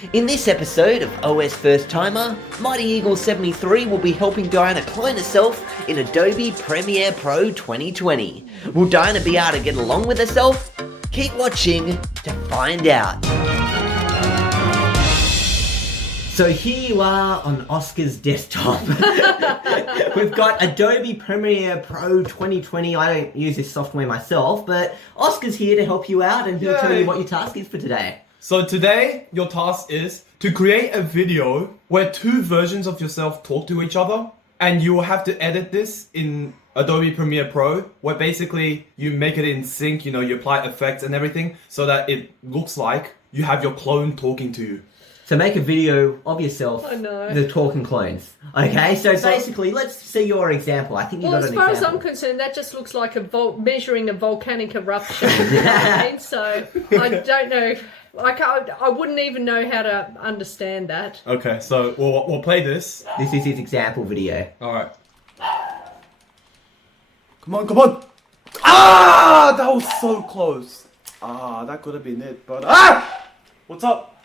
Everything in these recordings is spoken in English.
In this episode of OSFirstTimer, MightyEagle73 will be helping Diana clone herself in Adobe Premiere Pro 2020. Will Diana be able to get along with herself? Keep watching to find out. So here you are on Oscar's desktop. We've got Adobe Premiere Pro 2020. I don't use this software myself, but Oscar's here to help you out and he'll tell you what your task is for today. So today, your task is to create a video where two versions of yourself talk to each other, and you will have to edit this in Adobe Premiere Pro, where basically you make it in sync, you apply effects and everything, so that it looks like you have your clone talking to you. So make a video of yourself, the talking clones. Okay, so basically, let's see your example. I think you got an example. Well, as far as I'm concerned, that just looks like measuring a volcanic eruption. You know what I mean? So I don't know. I wouldn't even know how to understand that. Okay, so we'll play this. This is his example video. All right. Come on! Ah, that was so close. Ah, that could have been it, but what's up?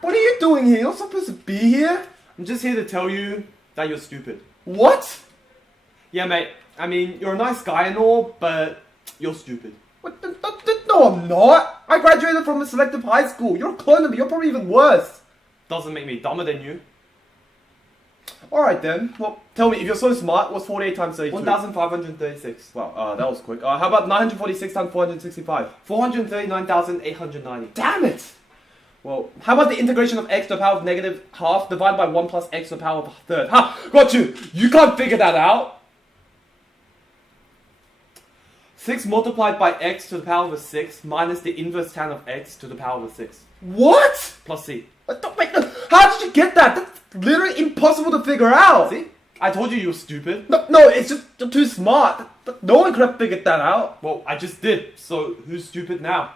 What are you doing here? You're not supposed to be here. I'm just here to tell you that you're stupid. What? Yeah, mate. I mean, you're a nice guy and all, but you're stupid. What? No, I'm not. I graduated from a selective high school. You're a clone of me. You're probably even worse. Doesn't make me dumber than you. Alright then. Well, tell me, if you're so smart, what's 48 times 32? 1,536. Wow, that was quick. How about 946 times 465? 439,890. Damn it! Well, how about the integration of x to the power of negative half divided by 1 plus x to the power of a third? Ha! Got you! You can't figure that out! 6 multiplied by x to the power of a 6 minus the inverse tan of x to the power of a 6. What? Plus c. Wait, how did you get that? That's literally impossible to figure out! See? I told you were stupid. No, it's just you're too smart. No one could have figured that out. Well, I just did. So, who's stupid now?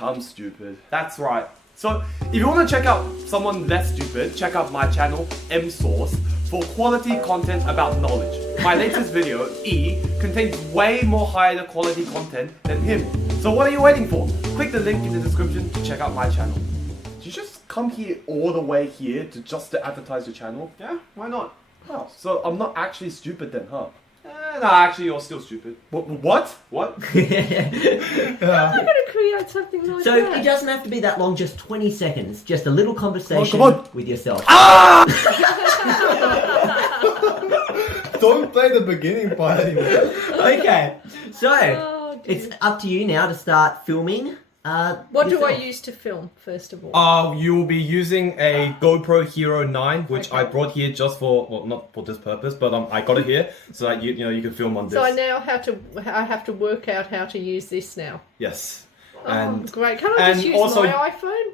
I'm stupid. That's right. So, if you want to check out someone less stupid, check out my channel, MSource, for quality content about knowledge. My latest video, E, contains way more higher quality content than him. So what are you waiting for? Click the link in the description to check out my channel. Did you just come here all the way here to advertise your channel? Yeah, why not? Oh, so I'm not actually stupid then, huh? No, actually, you're still stupid. What? What? I'm not going to create something like that. So it doesn't have to be that long, just 20 seconds. Just a little conversation with yourself. Don't play the beginning part anymore. Okay, so it's up to you now to start filming. What do I use to film, first of all? You will be using a GoPro Hero 9, which I brought here just for, well, not for this purpose, but I got it here so that you can film on this. So I now have to work out how to use this now. Yes. Great. Can I just use my iPhone?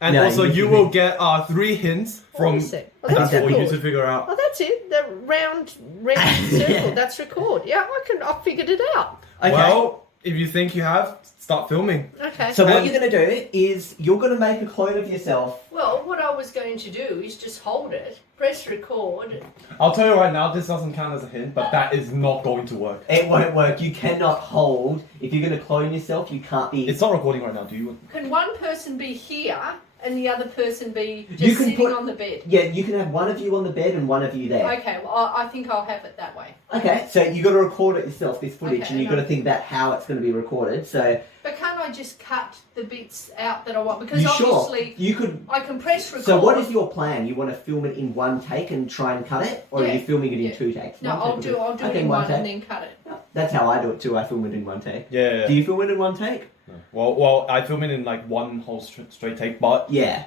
And no, also you will get 3 hints from that for you to figure out. Oh, that's it. The round circle. That's record. Yeah, I figured it out. Okay. Well, if you think you have, start filming. Okay. So what you're going to do is you're going to make a clone of yourself. Well, what I was going to do is just hold it, press record. I'll tell you right now, this doesn't count as a hint, but that is not going to work. It won't work. You cannot hold. If you're going to clone yourself, you can't be... It's not recording right now, do you? Can one person be here and the other person be just sitting on the bed? Yeah, you can have one of you on the bed and one of you there. Okay, well, I think I'll have it that way. Okay, so you got to record it yourself, this footage, Okay, and you got to think about how it's going to be recorded. So, but can't I just cut the bits out that I want? Because sure? obviously You could. I can press record. So what is your plan? You want to film it in one take and try and cut it, or are you filming it in 2 takes? No, I'll do it in one and then cut it. That's how I do it too. I film it in 1 take. Yeah. Do you film it in 1 take? No. Well, I film it in like one whole straight take, but yeah.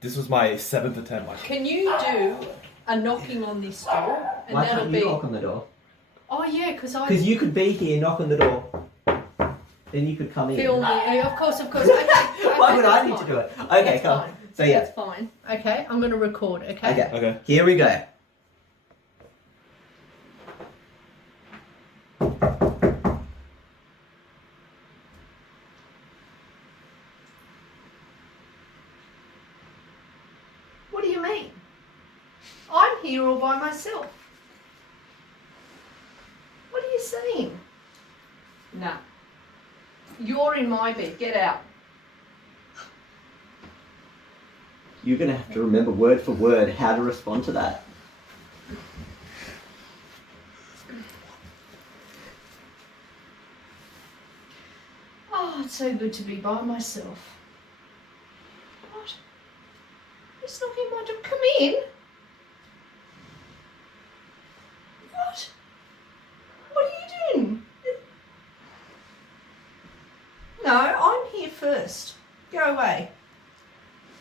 This was my 7th attempt. Can you do a knocking on this door? And Why that'll can't be... you knock on the door? Oh yeah, because you could be here, knock on the door, then you could come in. Film me. Of course. Okay. Why would I need to do it? Okay, that's come. fine. So yeah. That's fine. Okay, I'm going to record. Okay. Okay. Here we go. What do you mean? I'm here all by myself. What are you saying? No. You're in my bed. Get out. You're going to have to remember word for word how to respond to that. Oh, it's so good to be by myself. What? It's knocking my door. Come in. What? What are you doing? No, I'm here first. Go away.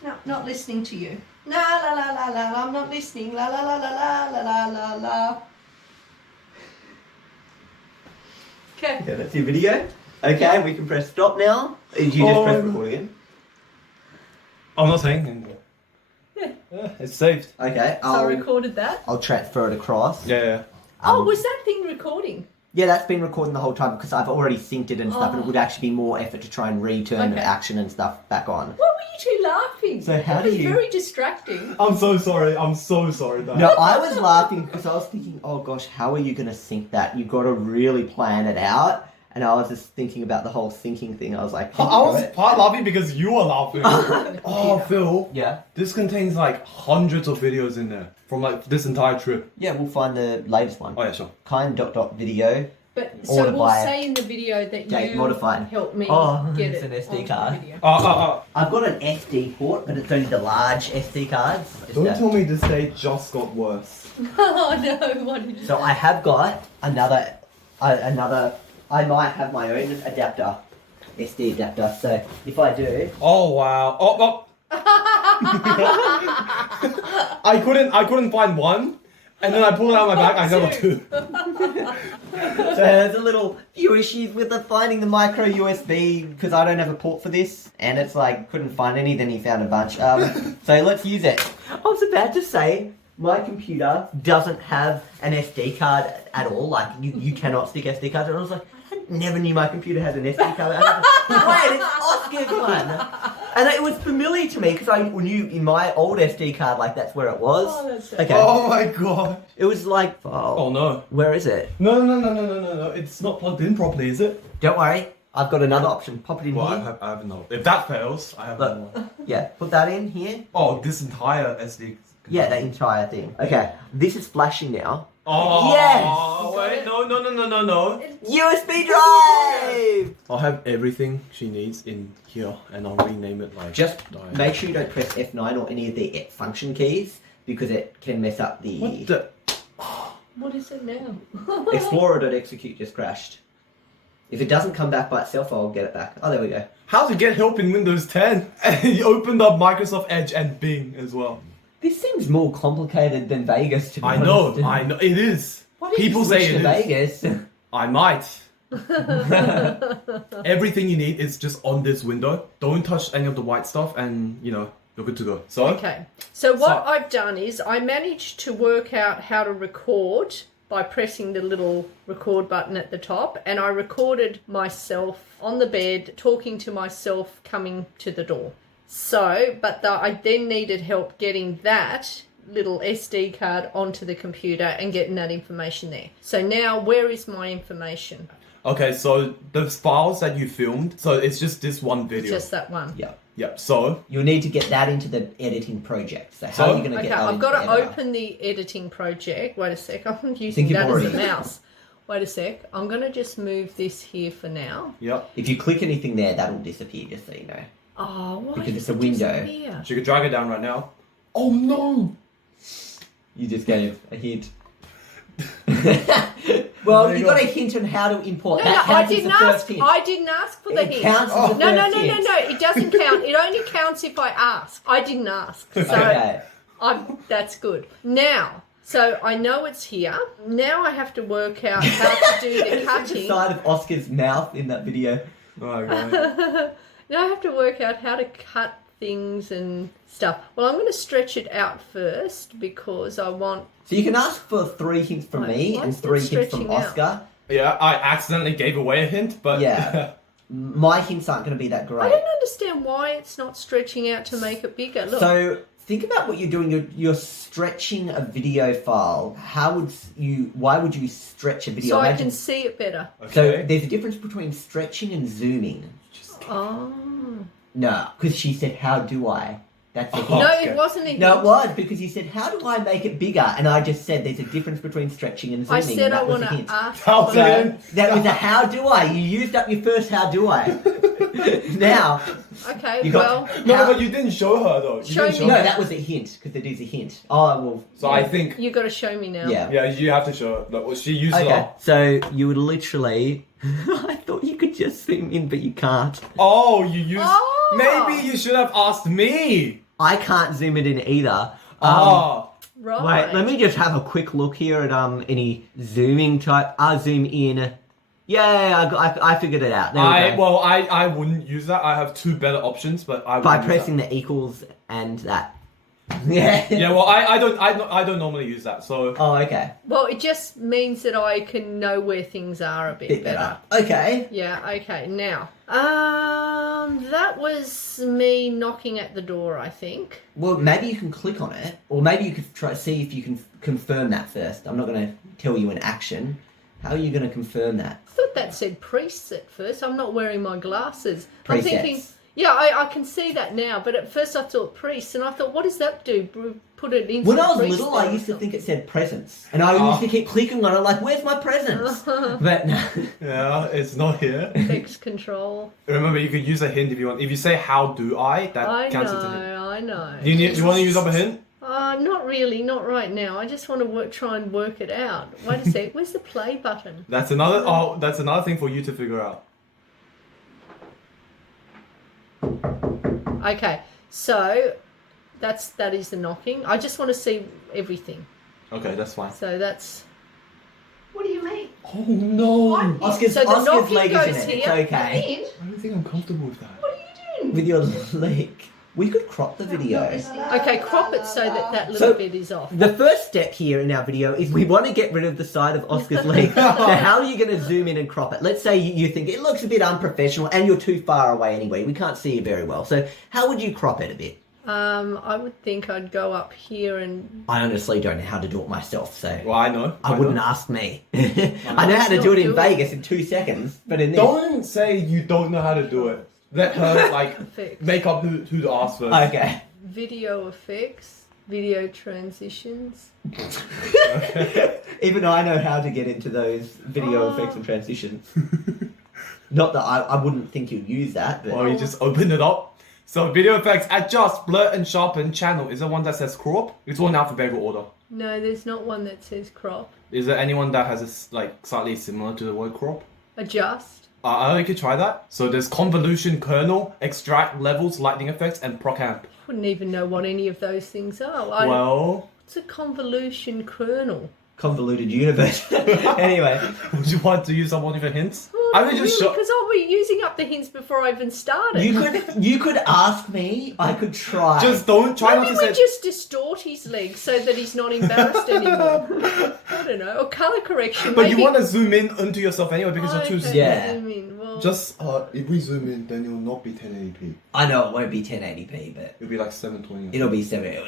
No, not listening to you. La la la la la, I'm not listening. La la la la la la la la la. Okay. Okay, that's your video. Okay, we can press stop now. Did you just press record again? I'm not saying anything. Yeah, it's saved. Okay, So I recorded that. I'll transfer it across. Yeah. Oh, was that thing recording? Yeah, that's been recording the whole time because I've already synced it and stuff, and it Oh. would actually be more effort to try and return Okay. action and stuff back on. What were you two laughing? So how It do was you- very distracting. I'm so sorry. I'm so sorry. Dad. No, I was laughing because I was thinking, oh gosh, how are you going to sync that? You've got to really plan it out. And I was just thinking about the whole syncing thing. I was like, I was part laughing because you were laughing. Oh, Phil. Yeah. This contains like hundreds of videos in there from like this entire trip. Yeah, we'll find the latest one. Oh yeah, sure. Kind.video. But Or so to we'll buy it. say in the video that Date you modified. helped me Oh, get it's it an SD onto card. the video. I've got an SD port, but it's only the large SD cards. It's Don't that- tell me this day just got worse. Oh no! What did you So I have got another. I might have my own adapter, SD adapter. So if I do, Oh wow. Oh. I couldn't find one, and then I pulled it out of my bag. I got two. so there's a little few issues with finding the micro USB because I don't have a port for this, and it's like couldn't find any. Then he found a bunch. So let's use it. I was about to say my computer doesn't have an SD card at all. Like you cannot stick SD cards. And I was like, I never knew my computer had an SD card. Wait, it's Oscar's one. And it was familiar to me because I knew in my old SD card, like that's where it was. Oh, that's so Okay. Oh my god. It was like, Oh no. where is it? No. It's not plugged in properly, is it? Don't worry, I've got another option. Pop it in Well, here. I have another. If that fails, I have Look. another one. Yeah, put that in here. Oh, this entire SD. Yeah, the entire thing. Okay, this is flashing now. Oh. Yes! Wait, no. USB drive! I'll have everything she needs in here, and I'll rename it like. Just Diane. make sure you don't press F9 or any of the function keys because it can mess up the What the? What is it now? Explorer.execute just crashed. If it doesn't come back by itself, I'll get it back. Oh, there we go. How to get help in Windows 10? And you opened up Microsoft Edge and Bing as well. This seems more complicated than Vegas, to be I honest. know, it is. Why don't People you switch say to it is. Vegas? I might. Everything you need is just on this window. Don't touch any of the white stuff, and you're good to go. So, Okay. So what I've done is I managed to work out how to record by pressing the little record button at the top, and I recorded myself on the bed talking to myself coming to the door. So, but I then needed help getting that little SD card onto the computer and getting that information there. So now, where is my information? okay, so the files that you filmed, so it's just this one video. Just that one. Yeah. Yep. So, You'll need to get that into the editing project. So how are you going to Okay, get that I've into got the to editor? open the editing project. Wait a sec, I'm using you've that as a already- mouse. Wait a sec, I'm going to just move this here for now. yep. If you click anything there, that'll disappear, just so you know. Oh, why Because does it's a it window. disappear? So you can drag it down right now. Oh no! You just gave a hint. Well, There you you got go. a hint on how to import. No, that no, I counts as didn't the first ask. hint. I didn't ask for the It hint. counts as the No, no, first no, no, hint. no. It doesn't count. It only counts if I ask. I didn't ask. So Okay. that's good. Now, so I know it's here. Now I have to work out how to do the It's the cutting. side of Oscar's mouth in that video. Oh, god. Now I have to work out how to cut things and stuff. Well, I'm going to stretch it out first because I want... So you can ask for 3 hints from me Why and is it 3 hints from stretching out? Oscar. Yeah, I accidentally gave away a hint, but Yeah. My hints aren't going to be that I great. don't understand why it's not stretching out to make it bigger. Look. So think about what you're doing. You're stretching a video file. Why would you stretch a video? so I Imagine- can see it better. So okay. there's a difference between stretching and zooming. Oh. No, because she said, how do I? That's a hint. No, Okay. it wasn't a hint. No, it was because you said, "How do I make it bigger?" And I just said, "There's a difference between stretching and zooming." I said and I that was want a to hint. ask. That was for a you. hint. That was a "How do I?" You used up your first "How do I?" Now, Okay, You got- well, No, How- but you didn't show her though. You Show didn't me. no, her. that was a hint because it is a hint. Oh well. So I think, you got to show me now. Yeah. yeah, you have to show her. Like, well, she used it Okay, up. so you would literally. I thought you could just zoom in, but you can't. Oh, you used. Oh. Maybe you should have asked me. I can't zoom it in either. Oh. Right. Wait, let me just have a quick look here at any zooming type. I'll zoom in. Yeah, I figured it out. There we go. I wouldn't use that. I have two better options, but I By wouldn't use pressing the equals and that. Yeah. that. Yeah, well, I don't normally use that. So Oh, okay. Well, it just means that I can know where things are a bit, Bit better. better. Okay. Yeah, okay. Now, that was me knocking at the door, I think. Well, maybe you can click on it, or maybe you could try see if you can confirm that first. I'm not going to tell you an action. How are you going to confirm that? I thought that said priests at first. I'm not wearing my glasses. I'm Presets. thinking, yeah, I can see that now, but at first I thought priests, and I thought, what does that do? Put it in. When I was little, I used to think it said presents, and I used to keep clicking on it, like, "Where's my presents?" But no. yeah, it's not here. Text control. Remember, you could use a hint if you want. If you say "How do I," that I counts as a hint. know, I know. Do you want to use up a hint? Not really, not right now. I just want to try and work it out. Wait a sec, where's the play button? That's another. Oh, that's another thing for you to figure out. Okay, so that is the knocking. I just want to see everything. Okay, that's fine. So that's. What do you mean? Oh no! Oscar's, So the Oscar's knocking leg is goes in it. here. It's okay. In. I don't think I'm comfortable with that. What are you doing? With your leg. We could crop the video. Okay, crop it so that little So- bit is off. The first step here in our video is we want to get rid of the side of Oscar's leg. So how are you going to zoom in and crop it? Let's say you think it looks a bit unprofessional and you're too far away anyway. We can't see you very well. So how would you crop it a bit? I would think I'd go up here and. I honestly don't know how to do it myself, so Well, I know. I wouldn't know. ask me. I know how to do it in Vegas in 2 seconds, but in this... Don't say you don't know how to do it. Let her like Effects. make up who to ask first. Okay. Video effects, video transitions. Even I know how to get into those video Oh. effects and transitions. Not that I wouldn't think you'd use that, but... Or you just open it up. So video effects, adjust, blur and sharpen channel. Is there one that says crop? It's all in alphabetical order. No, there's not one that says crop. Is there anyone that has like slightly similar to the word crop? Adjust. I could try that. So there's convolution kernel, extract levels, lightning effects, and proc amp. Wouldn't even know what any of those things are. Well, What's a convolution kernel? Convoluted universe. Anyway. would you want to use someone with hints? Oh, I would just really? show. Because I'll be using up the hints before I even started. You could ask me, I could try. Just don't try Maybe not to we say. just distort his legs so that he's not embarrassed anymore. I don't know. Or colour correction. But maybe. you want to zoom in onto yourself anyway because you're too. Okay, Yeah. zoom in. Well, Just if we zoom in, then it will not be 1080p. I know it won't be 1080p, but It'll be like 720. it'll be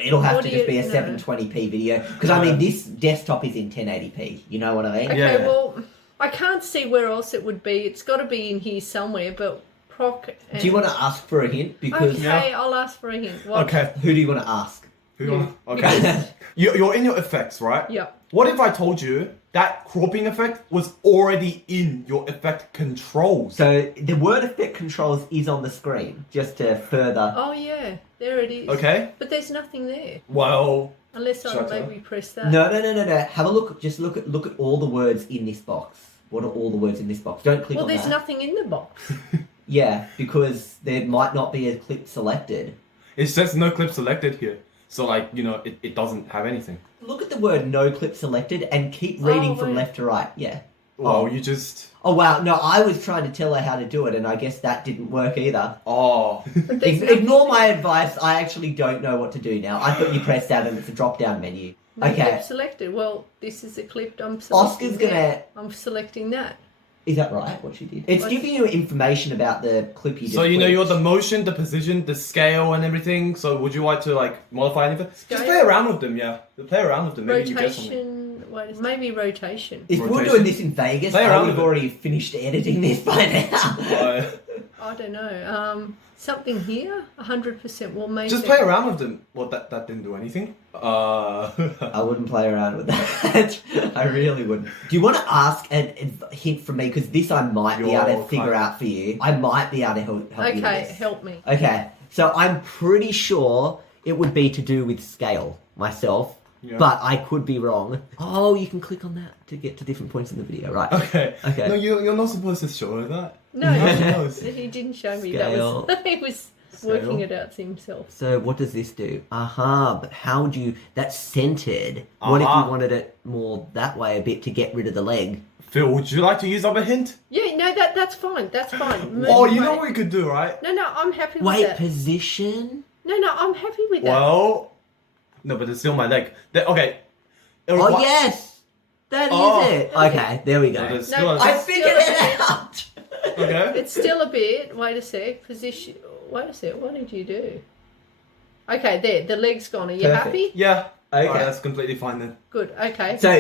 it'll have to Audio- just be a no. 720p video. Because I mean, this desktop is in 1080p. You know what I mean? okay, Yeah. well, I can't see where else it would be. It's got to be in here somewhere, but proc... And... Do you want to ask for a hint? Because Okay, Yeah. I'll ask for a hint. What? Okay. who do you want to ask? Who you want? Okay. You're in your effects, right? Yeah. What if I told you that cropping effect was already in your effect controls? So the word effect controls is on the screen, just to further. Oh, yeah. There it is. Okay. But there's nothing there. Well, Unless I Shut maybe up. press that. No. Have a look. Just look at all the words in this box. What are all the words in this box? Don't click Well, on there's that. nothing in the box. Yeah, because there might not be a clip selected. it says no clip selected here. So like, it doesn't have anything. Look at the word no clip selected and keep reading Oh, from wait. left to right. Yeah. Well, you just... Oh wow, no, I was trying to tell her how to do it and I guess that didn't work either. Oh. But there's nothing Ignore my advice, I actually don't know what to do now. I thought you pressed that and it's a drop down menu. No Okay. clip selected. Well, this is a clip I'm selecting. Oscar's gonna... I'm selecting that. Is that right, what she did? It's What? giving you information about the clip you just So you clicked. got the motion, the position, the scale and everything. So would you like to like modify anything? Just Scale? play around with them, yeah. Play around with them. Maybe you get something. Rotation. Wait, maybe rotation. If we were Rotation. doing this in Vegas, Play I around would have with it. already finished editing this by now. I don't know. Something here? 100% will make Just it. play around with them. Well, that didn't do anything. I wouldn't play around with that. I really wouldn't. Do you want to ask a hint from me? Because this I might be able to figure out for you. I might be able to help you with Okay, this. help me. Okay, so I'm pretty sure it would be to do with scale myself, but I could be wrong. Oh, you can click on that to get to different points in the video, right? Okay. Okay. No, you're not supposed to show her that. No, No. he didn't show me. Scale. That was he was working Scale. it out himself. So what does this do? But how would you... That's centered. What if you wanted it more that way a bit to get rid of the leg? Phil, would you like to use up a hint? Yeah, no, that's fine. That's fine. Move Oh, you away. know what we could do, right? No, I'm happy with Wait, that. position? No, I'm happy with that. Well, no, but it's still my leg. Okay. Oh, yes! That is it! Okay, there we go. There's No, still a- I figured it out! Okay. It's still a bit. Wait a sec. Position. Wait a sec. What did you do? Okay, there. The leg's gone. Are you Perfect. happy? Yeah. Okay. Alright, that's completely fine then. Good. Okay. So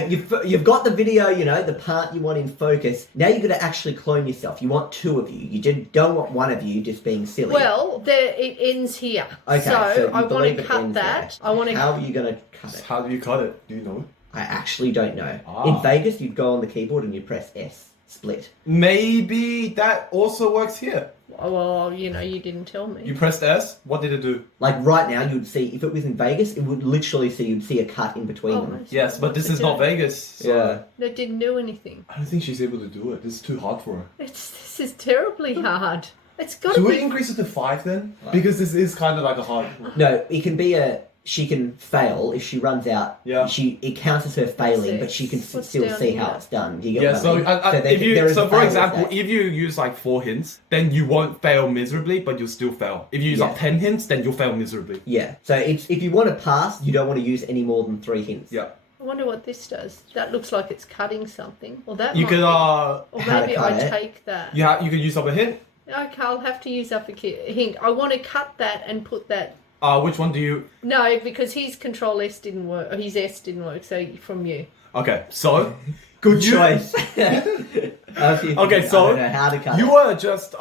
you've got the video, you know, the part you want in focus. Now you've got to actually clone yourself. You want two of you. You don't want one of you just being silly. Well, there it ends here. Okay, so you I want believe to it cut ends that. there. I want to. How are you going to cut it? How do you cut it? Do you know? I actually don't know. Ah. In Vegas, you'd go on the keyboard and you press S. Split. Maybe that also works here. Well, you know, you didn't tell me. You pressed S. What did it do? Like right now, you'd see, if it was in Vegas, it would literally you'd see a cut in between Oh, them. I see. Yes, but What's this it is not doing? Vegas. So That didn't do anything. I don't think she's able to do it. This is too hard for her. This is terribly hard. It's got Should to we be. increase it to 5 then? Because this is kind of like a hard. No, it can be she can fail if she runs out. Yeah. It counts as her failing, but What's she can this? still What's see down how here? it's done. Do you get Yeah, what so, I mean? if you, there is so a for fail example, with that. if you use like 4 hints, then you won't fail miserably, but you'll still fail. If you use Yeah. like 10 hints, then you'll fail miserably. Yeah, so if you want to pass, you don't want to use any more than 3 hints. Yeah. I wonder what this does. That looks like it's cutting something. Or that You might could, be. uh, Or how to maybe cut I it. take that. you could use up a hint. Okay, I'll have to use up a hint. I want to cut that and put that. Which one do you... No, because his Control S didn't work. Or his S didn't work. So from you. Okay, so... Good You- choice. Okay, so I don't know how to cut you it. were just,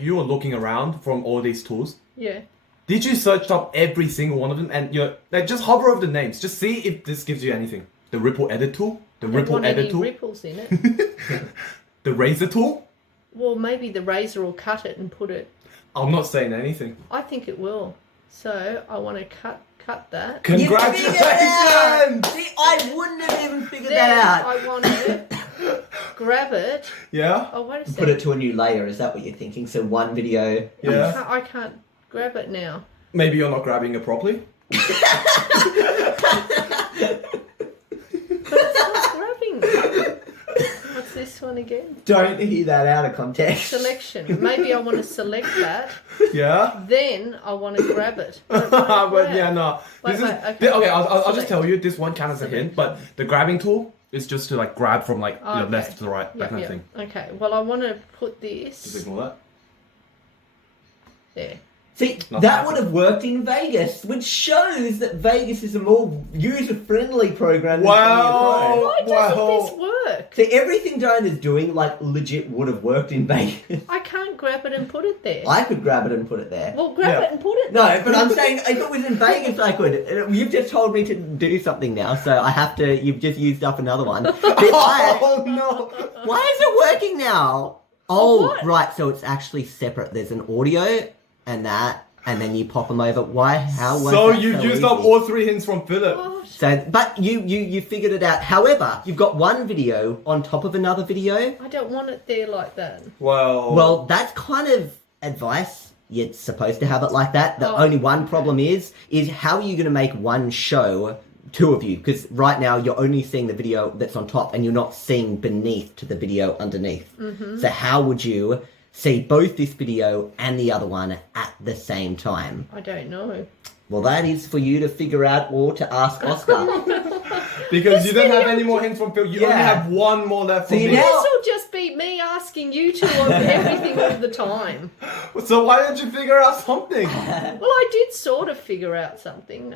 you were looking around from all these tools. Yeah. Did you search up every single one of them? And just hover over the names. Just see if this gives you anything. The Ripple Edit tool? The I don't Ripple want Edit any tool? ripples in it. The Razor tool? Well, maybe the razor will cut it and put it. I'm not saying anything. I think it will. So I want to cut that. You figured it out! Congratulations! See, I wouldn't have even figured Then that out. I want to grab it. Yeah? Oh, wait a second. Put it to a new layer, is that what you're thinking? So one video... Yeah. I can't grab it now. Maybe you're not grabbing it properly? But it's not grabbing. What's this one again? Don't hear that out of context. Selection. Maybe I want to select that. Yeah? Then I want to grab it. But yeah, no. Wait, This wait, is, okay. I'll just Select. tell you, this one counts as a hint, but the grabbing tool is just to like grab from like Oh, okay. left to the right, that Yep, kind of yep. thing. Okay. Well, I want to put Just this ignore that. there. See, Nothing that would happened. have worked in Vegas, which shows that Vegas is a more user-friendly program than Wow. Premiere Pro. Why doesn't this work? See, everything Diana's doing, like, legit would have worked in Vegas. I can't grab it and put it there. I could grab it and put it there. Well, grab Yeah. it and put it No, there. but I'm saying if it was in Vegas, I could. You've just told me to do something now, so I have to. You've just used up another one. But Oh no! why is it working now? Oh, What? right. So it's actually separate. There's an audio and that, and then you pop them over. Why? How? was So that you so used up easy? all 3 hints from Philip. What? So, but you figured it out. However, you've got one video on top of another video. I don't want it there like that. Well, that's kind of advice. You're supposed to have it like that. The Oh. only one problem is how are you going to make one show 2 of you? Because right now you're only seeing the video that's on top and you're not seeing beneath to the video underneath. Mm-hmm. So how would you see both this video and the other one at the same time? I don't know. Well, that is for you to figure out or to ask Oscar. Because you don't have video- any more hints from Phil. You only Yeah. have one more left from See, me. now- This will just be me asking you two of everything all the time. So why didn't you figure out something? Well, I did sort of figure out something.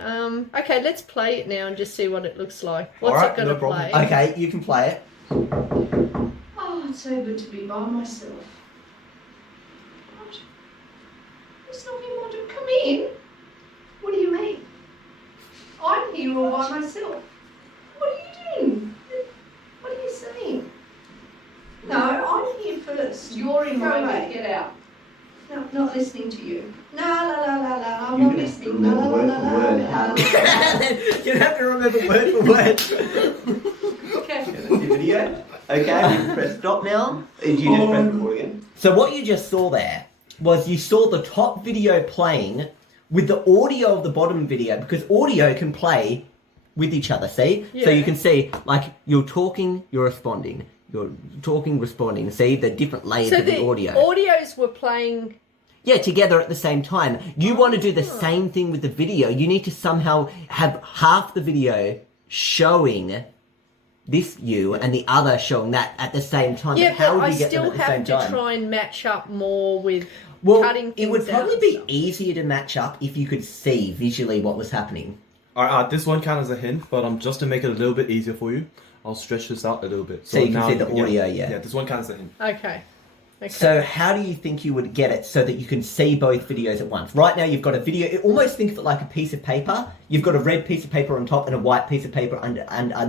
Okay, let's play it now and just see what it looks like. What's Alright, it going no to problem. play? Okay, you can play it. Oh, it's so good to be by myself. What? Who's knocking on my door? Come in. What do you mean? I'm here all by myself. What are you doing? What are you saying? No, I'm here first. You're in my way. Get out. No, not listening to you. No, la la la la. I'm not listening. La la la la la. You have to remember word for word. Okay. That's your video. Okay, you press stop now. And you just press record again. So what you just saw there was you saw the top video playing with the audio of the bottom video, because audio can play with each other, see? Yeah. So you can see, like, you're talking, you're responding. You're talking, responding. See the different layers So of the the audio. audios were playing. Yeah, together at the same time. You want to do the same thing with the video. You need to somehow have half the video showing this you and the other showing that at the same time. Yeah, but how but would I you get them still at the have same to time? try and match up more with Well, cutting things it would probably out be and stuff. easier to match up if you could see visually what was happening. Alright, this one counts as a hint, but just to make it a little bit easier for you, I'll stretch this out a little bit. So you can now see the audio, yeah. Yeah, this one counts as a hint. Okay. Okay. So how do you think you would get it so that you can see both videos at once? Right now you've got a video, almost think of it like a piece of paper. You've got a red piece of paper on top and a white piece of paper under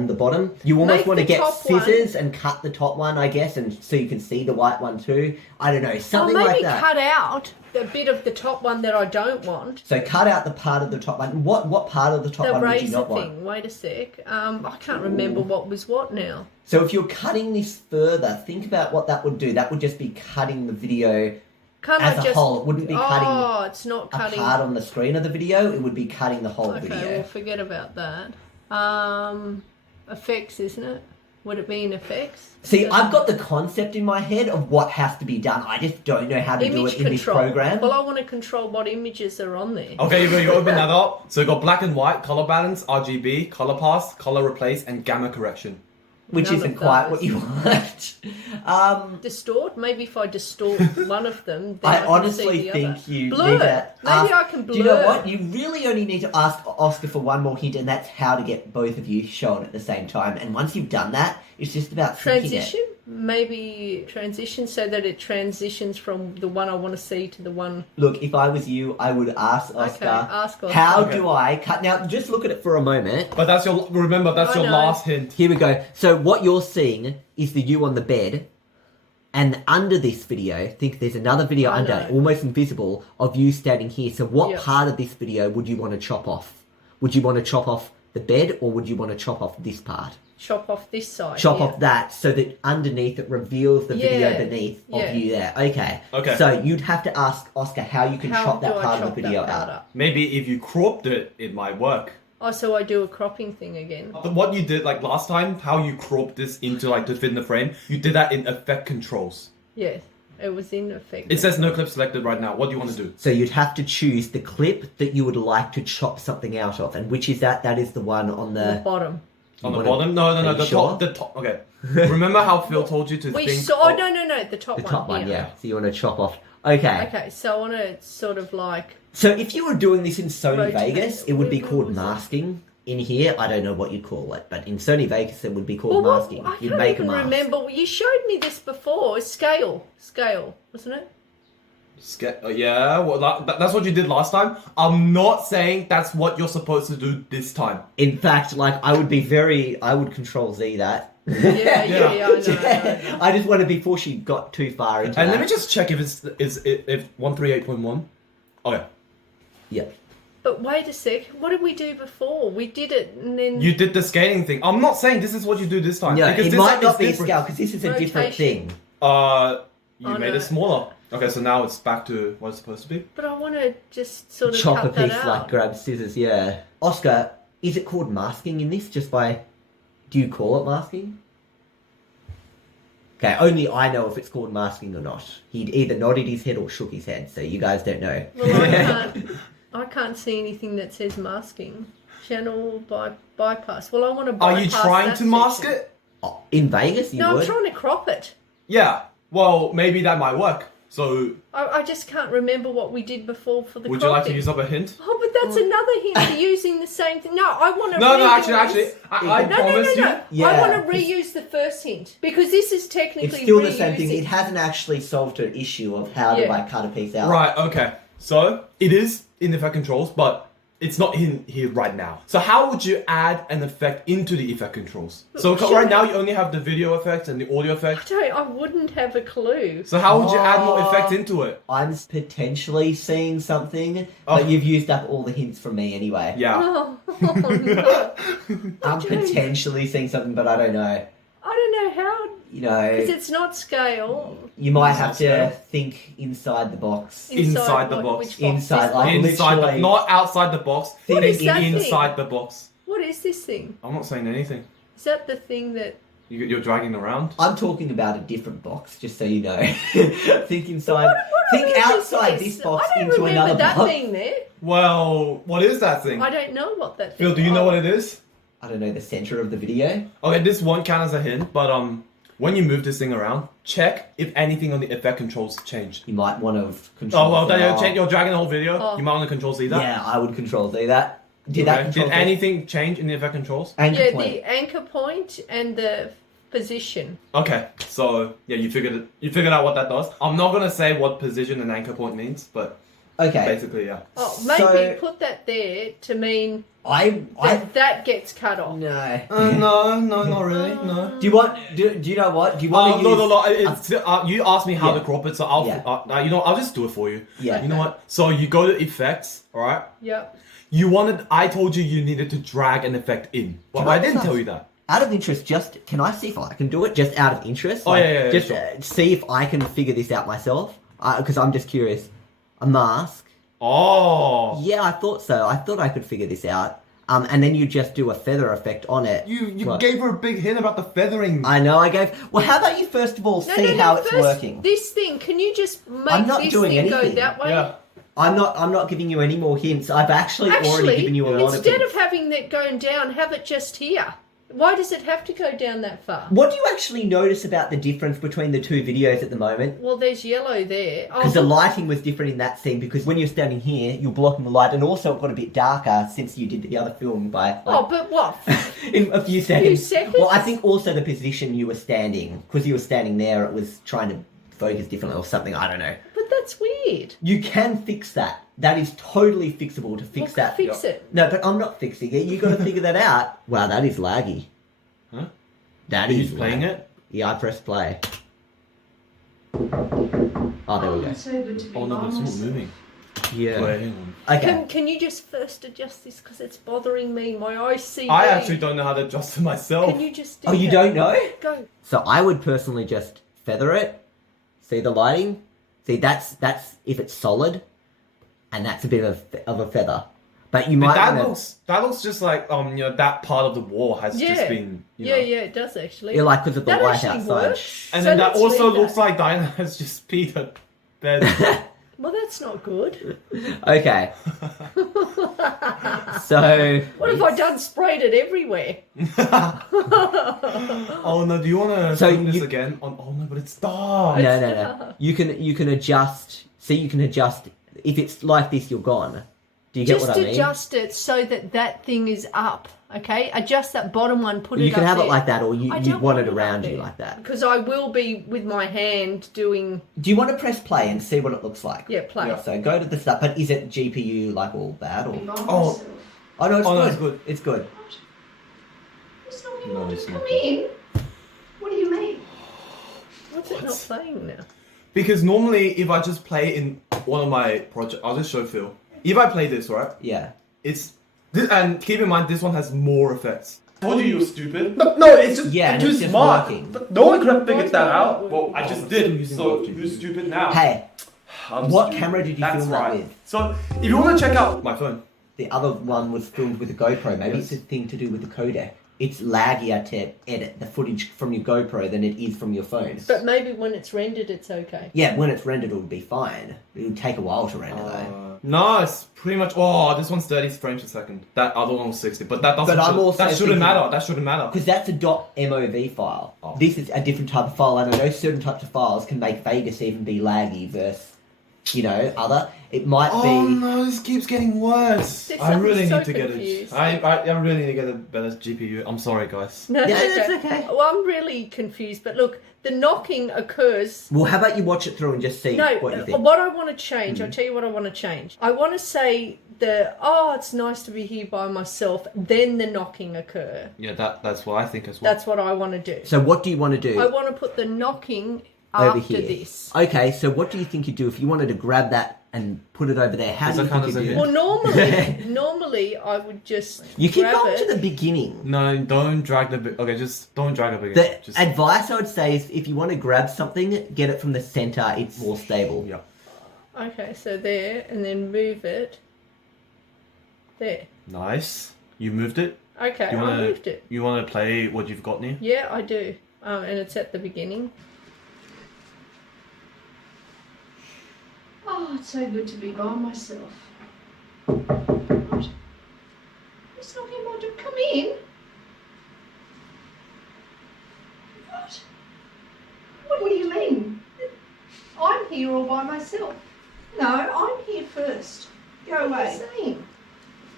the bottom. You almost Make want to the get top scissors and cut the top one, I guess, and so you can see the white one too. I don't know, Or something maybe like that. cut out the bit of the top one that I don't want. So cut out the part of the top one. What part of the top The one would you razor not want? thing. Wait a sec. I can't remember what was what now. So if you're cutting this further, think about what that would do. That would just be cutting the video Can't as I a just... whole. It wouldn't be cutting Oh, it's not a cutting. part on the screen of the video. It would be cutting the whole Okay, video. well, forget about that. Effects, isn't it? Would it be in effects? See, I've got the concept in my head of what has to be done. I just don't know how to do Image it in this control. program. Well, I want to control what images are on there. Okay, you open that up. So you got black and white, color balance, RGB, color pass, color replace, and gamma correction. Which None isn't of quite those. what you want. Distort? Maybe if I distort one of them, then I I can honestly see the think other. you Blur. need to Maybe ask, I can blur. Do you know what? You really only need to ask Oscar for one more hint, and that's how to get both of you shown at the same time. And once you've done that, it's just about syncing it. Transition? Maybe transition so that it transitions from the one I want to see to the one... Look, if I was you, I would ask Oscar, ask Oscar. how Okay. do I cut... Now, just look at it for a moment. But that's your I know. last hint. Here we go. So what you're seeing is the you on the bed, and under this video, think there's another video I under, know. almost invisible, of you standing here. So what Yep. part of this video would you want to chop off? Would you want to chop off the bed, or would you want to chop off this part? Chop off this side. Chop yeah. off that so that underneath it reveals the video Yeah. beneath Yeah. of you there. Okay. Okay. So you'd have to ask Oscar how you can How chop do that I part chop of the video that part out. up? Maybe if you cropped it, it might work. Oh, so I do a cropping thing again. But what you did like last time, how you cropped this into like to fit in the frame, you did that in effect controls. Yeah, it was in effect. It says no clip selected right now. What do you want to do? So you'd have to choose the clip that you would like to chop something out of. And which is that? That is the one on the the... bottom. On the wanna- bottom? No, Are you the sure? top. The top. Okay. Remember how Phil told you to We think? saw. Oh, no, the top The one. top one, here. yeah. So you want to chop off... Okay. Okay, so I want to sort of like. So if you were doing this in Sony Rotate. Vegas, it would be What called was that? masking. In here, I don't know what you'd call it, but in Sony Vegas, it would be called Well, masking. I You'd can't make a even mask. remember. You showed me this before. Scale, wasn't it? Yeah, well, that's what you did last time. I'm not saying that's what you're supposed to do this time. In fact, like, I would control Z that. Yeah, I know. Yeah. I just wanted before she got too far into And that. let me just check if if 138.1. Oh yeah, Yeah. But wait a sec. What did we do before? We did it and then. you did the scaling thing. I'm not saying this is what you do this time. Yeah, because it this might time not is be a different. scale, because this is a different Rotation. thing. You Oh, made no. it smaller. Okay, so now it's back to what it's supposed to be. But I want to just sort of Chop a cut that piece, out. like, grab scissors, yeah. Oscar, is it called masking in this, just by... Do you call it masking? Okay, only I know if it's called masking or not. He'd either nodded his head or shook his head, so you guys don't know. Well, I can't see anything that says masking. Channel bypass. Well, I want to Are bypass you trying that to mask section. it? Oh, in Vegas, you No, would? I'm trying to crop it. Yeah. Well, maybe that might work. So, I just can't remember what we did before for the would you like to cropping. use up a hint? Oh, but that's another hint for using the same thing. No, I want to No, reuse... actually, I No, promise you. Yeah. I want to reuse the first hint. Because this is technically It's still the same thing. reusing- It hasn't actually solved an issue of how do Yeah. I cut a piece out. Right. Okay. So it is in effect controls, but it's not in here right now. So how would you add an effect into the effect controls? So right now you only have the video effects and the audio effects. I wouldn't have a clue. So how would you add more effects into it? I'm potentially seeing something, but you've used up all the hints from me anyway. Yeah. Oh, no. I'm potentially seeing something, but I don't know. I don't know how, You know, because it's not scale. you might have to Scale. think inside the box. Inside the what- box. which box? Inside, This like- one? Inside the, literally- not outside the box. What Think is that thing? inside the box. What is this thing? I'm not saying anything. Is that the thing that... You're dragging around. I'm talking about a different box, just so you know. Think inside. What Think on earth is outside this? this box I don't into remember another that box. being there. Well, what is that thing? I don't know what that thing Phil, do you know what it is? I don't know, the center of the video. Okay, this won't count as a hint, but when you move this thing around, check if anything on the effect controls changed. You might want to control. Oh, well, the- then you're dragging the whole video. Oh. You might want to control Z that. Yeah, I would control Z that. Did Okay. that control Did Z? anything change in the effect controls? Anchor Yeah, point. the anchor point and the position. Okay, so yeah, you figured out what that does. I'm not gonna say what position an anchor point means, but Okay. basically, yeah. Oh, maybe So- put that there to mean I that gets cut off. no. No, not really, no. Do you want? Do you know what? Do you want to No, use? no, no. You asked me how Yeah. to crop it, so I'll, Yeah. I'll just do it for you. Yeah. You know what? So you go to effects, all right? Yep. I told you needed to drag an effect in. Well, Can I I didn't just tell ask- you that. Out of interest, just can I see if I can do it? Just out of interest. Oh, yeah, Just sure. see if I can figure this out myself. Because I'm just curious. A mask. Oh. Yeah, I thought so. I thought I could figure this out. And then you just do a feather effect on it. You What? gave her a big hint about the feathering. I know. I gave. Well, how about you first of all see how it's first, working? This thing, can you just make I'm not this doing thing go anything. that way? Yeah. I'm not giving you any more hints. I've actually already given you a lot of instead hints. of having that going down, have it just here. Why does it have to go down that far? What do you actually notice about the difference between the two videos at the moment? Well, there's yellow there. Oh, Because the lighting was different in that scene. Because when you're standing here, you're blocking the light, and also it got a bit darker since you did the other film by. oh, but what? in a few seconds. seconds? Well, I think also the position you were standing, because you were standing there, it was trying to focus differently or something. I don't know. But that's weird. You can fix that. That is totally fixable to fix Well, that. fix it. No, but I'm not fixing it. You got to figure that out. Wow, that is laggy. Huh? That Are is you playing laggy. it? Yeah, I pressed play. Oh, there we go. So good to be Oh no, but it's not moving. Yeah. Wait, hang on. Okay. Can you just first adjust this because it's bothering me? My OCD. I actually don't know how to adjust it myself. Can you just do Oh, you that? don't know? Go. So I would personally just feather it. See the lighting? See, that's if it's solid, and that's a bit of a feather. But you But might that wanna- looks just like that part of the wall has Yeah. just been Yeah, it does actually. You're like because of the That light actually outside. works. And So then that let's also leave looks that. like Diana has just peed her bed. Well, that's not good. Okay. So What have I done? Sprayed it everywhere. Oh no, do you want to So film this you- again? Oh no, but it's dark. no. You can adjust. See, you can adjust. If it's like this, you're gone. Do you get Just what I mean? adjust it so that thing is up. Okay, adjust that bottom one. Put it. You can up have it there. like that, or I you don't want it up around you there. like that. Because I will be with my hand doing. Do you want to press play and see what it looks like? Yeah, play. Yeah. So go to the start. But is it GPU like all bad or? Oh. Oh no, it's Oh, no, good. it's good. It's good. It's not No, going it's to not. come in. What do you mean? What's it not playing now? Because normally, if I just play in one of my projects, I'll just show Phil. If I play this, right, Yeah. it's this, and keep in mind this one has more effects. I told you were stupid. No, it's just Yeah, and too it's just smart. working. No one could have figured that out. Well, I Oh, just I'm still did. using So both who's GPUs. stupid now? Hey, I'm what stupid. camera did you That's film that right. with? So if you want to check out My phone. the other one was filmed with a GoPro. Maybe Yes. it's a thing to do with the codec. It's laggier to edit the footage from your GoPro than it is from your phone. But maybe when it's rendered, it's okay. Yeah, when it's rendered, it'll be fine. It'll take a while to render though. No, it's pretty much. Oh, this one's 30 frames a second. That other one was 60, but that doesn't. But I'm also that shouldn't thinking- matter. That shouldn't matter. Because that's a .mov file. Oh. This is a different type of file, and I know certain types of files can make Vegas even be laggy versus other. It might Oh be. no, this keeps getting worse. This- I I'm really so need to get confused. I really need to get a better GPU. I'm sorry, guys. No, Yeah, that's okay. Well, I'm really confused. But look, the knocking occurs. Well, how about you watch it through and just see No, what you think? what I want to change, I'll tell you what I want to change. I want to say it's nice to be here by myself, then the knocking occur. Yeah, that's what I think as well. That's what I want to do. So what do you want to do? I want to put the knocking over after here. this. Okay, so what do you think you'd do if you wanted to grab that and put it over there? How do you think you'd do Well, it? normally I would just You keep grab going it. to the beginning. No, don't drag the. Okay, just don't drag the The beginning. Just, advice I would say is if you want to grab something, get it from the center. It's more stable. yeah. Okay, so there, and then move it. There. Nice. You moved it. Okay, You I wanna- moved it. You want to play what you've got here? Yeah, I do. And it's at the beginning. Oh, it's so good to be by myself. What? It's not him. I do come in. What? What do you mean? I'm here all by myself. No, I'm here first. Go away. What are you saying?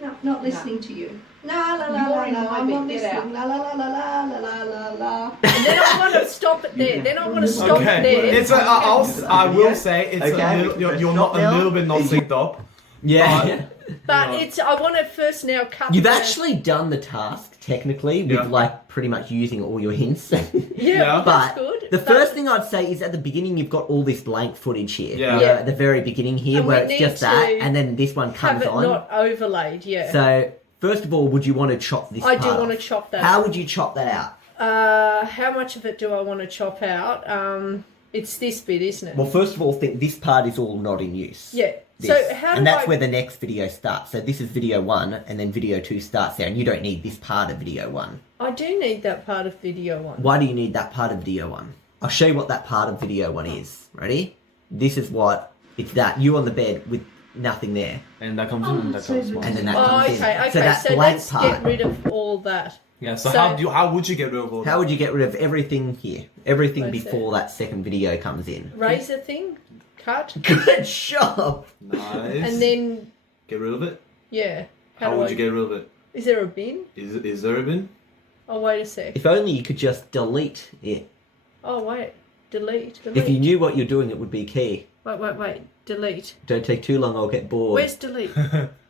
No, not listening to you. La la la la la. I'm not listening. La la la la la la la la. And then I want to stop it there. Then I want to stop Okay. it there. It's I will say it's Okay, a little, we can you're stop not now. a little bit not synced up. Yeah. But I want to first now cut. You've the- actually done the task technically with Yeah. pretty much using all your hints. Yeah, But that's good. the But- first thing I'd say is at the beginning you've got all this blank footage here. Yeah. Yeah. At the very beginning here And where we it's just need that, to and then this one have comes it on. not overlaid. Yeah. So first of all, would you want to chop this? I do part want to off? chop that. How would you chop that out? How much of it do I want to chop out? It's this bit, isn't it? Well, first of all, think this part is all not in use. Yeah. This. So how do and that's I? where the next video starts. So this is video 1, and then video 2 starts there, and you don't need this part of video 1. I do need that part of video 1. Why do you need that part of video 1? I'll show you what that part of video 1 is. Ready? This is what it's that you on the bed with nothing there, And that comes in and that so comes good. and then that Oh, comes okay, in. okay. So that blank let's part. get rid of all that. Yeah. So, So- how would you get rid of all that? How would you get rid of everything here? Everything Where's before that second video comes in. Razor thing, cut, Good job. Nice. and then get rid of it. yeah. How do would I- you get rid of it? Is there a bin? Is there a bin? Oh wait a sec. If only you could just delete it. Oh wait, delete. If you knew what you're doing, it would be key. Wait, delete. Don't take too long, I'll get bored. Where's delete?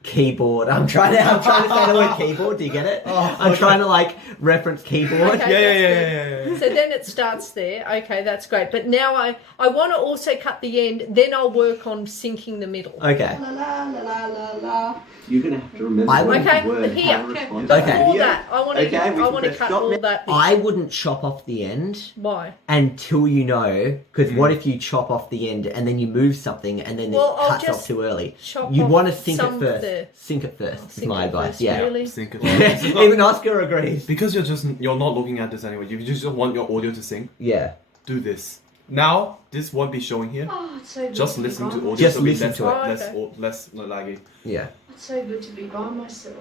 Keyboard. I'm trying to say the word keyboard. Do you get it? I'm trying to reference keyboard. Okay. Yeah. So then it starts there. Okay, that's great. But now I want to also cut the end. Then I'll work on syncing the middle. Okay. La la la la la la. You're gonna have to remember I would- the Okay, word here. how to respond. Before Okay. that, I want to Okay, we I can want to press cut stop all now. that. Bit. I wouldn't chop off the end Why? until you know, because what if you chop off the end and then you move something and then Well, it I'll cuts just off too early? chop You off want to sync some it of first. the- Sync it first. Is Sync my it advice. first, Yeah. really? Sync it. Even Oscar agrees. Because you're not looking at this anyway. You just want your audio to sync. Yeah. Do this. Now this won't be showing here. Oh, it's so good Just to be listen by to audio. Just so we listen less, to it. Less, Oh, less laggy. Yeah. It's so good to be by myself.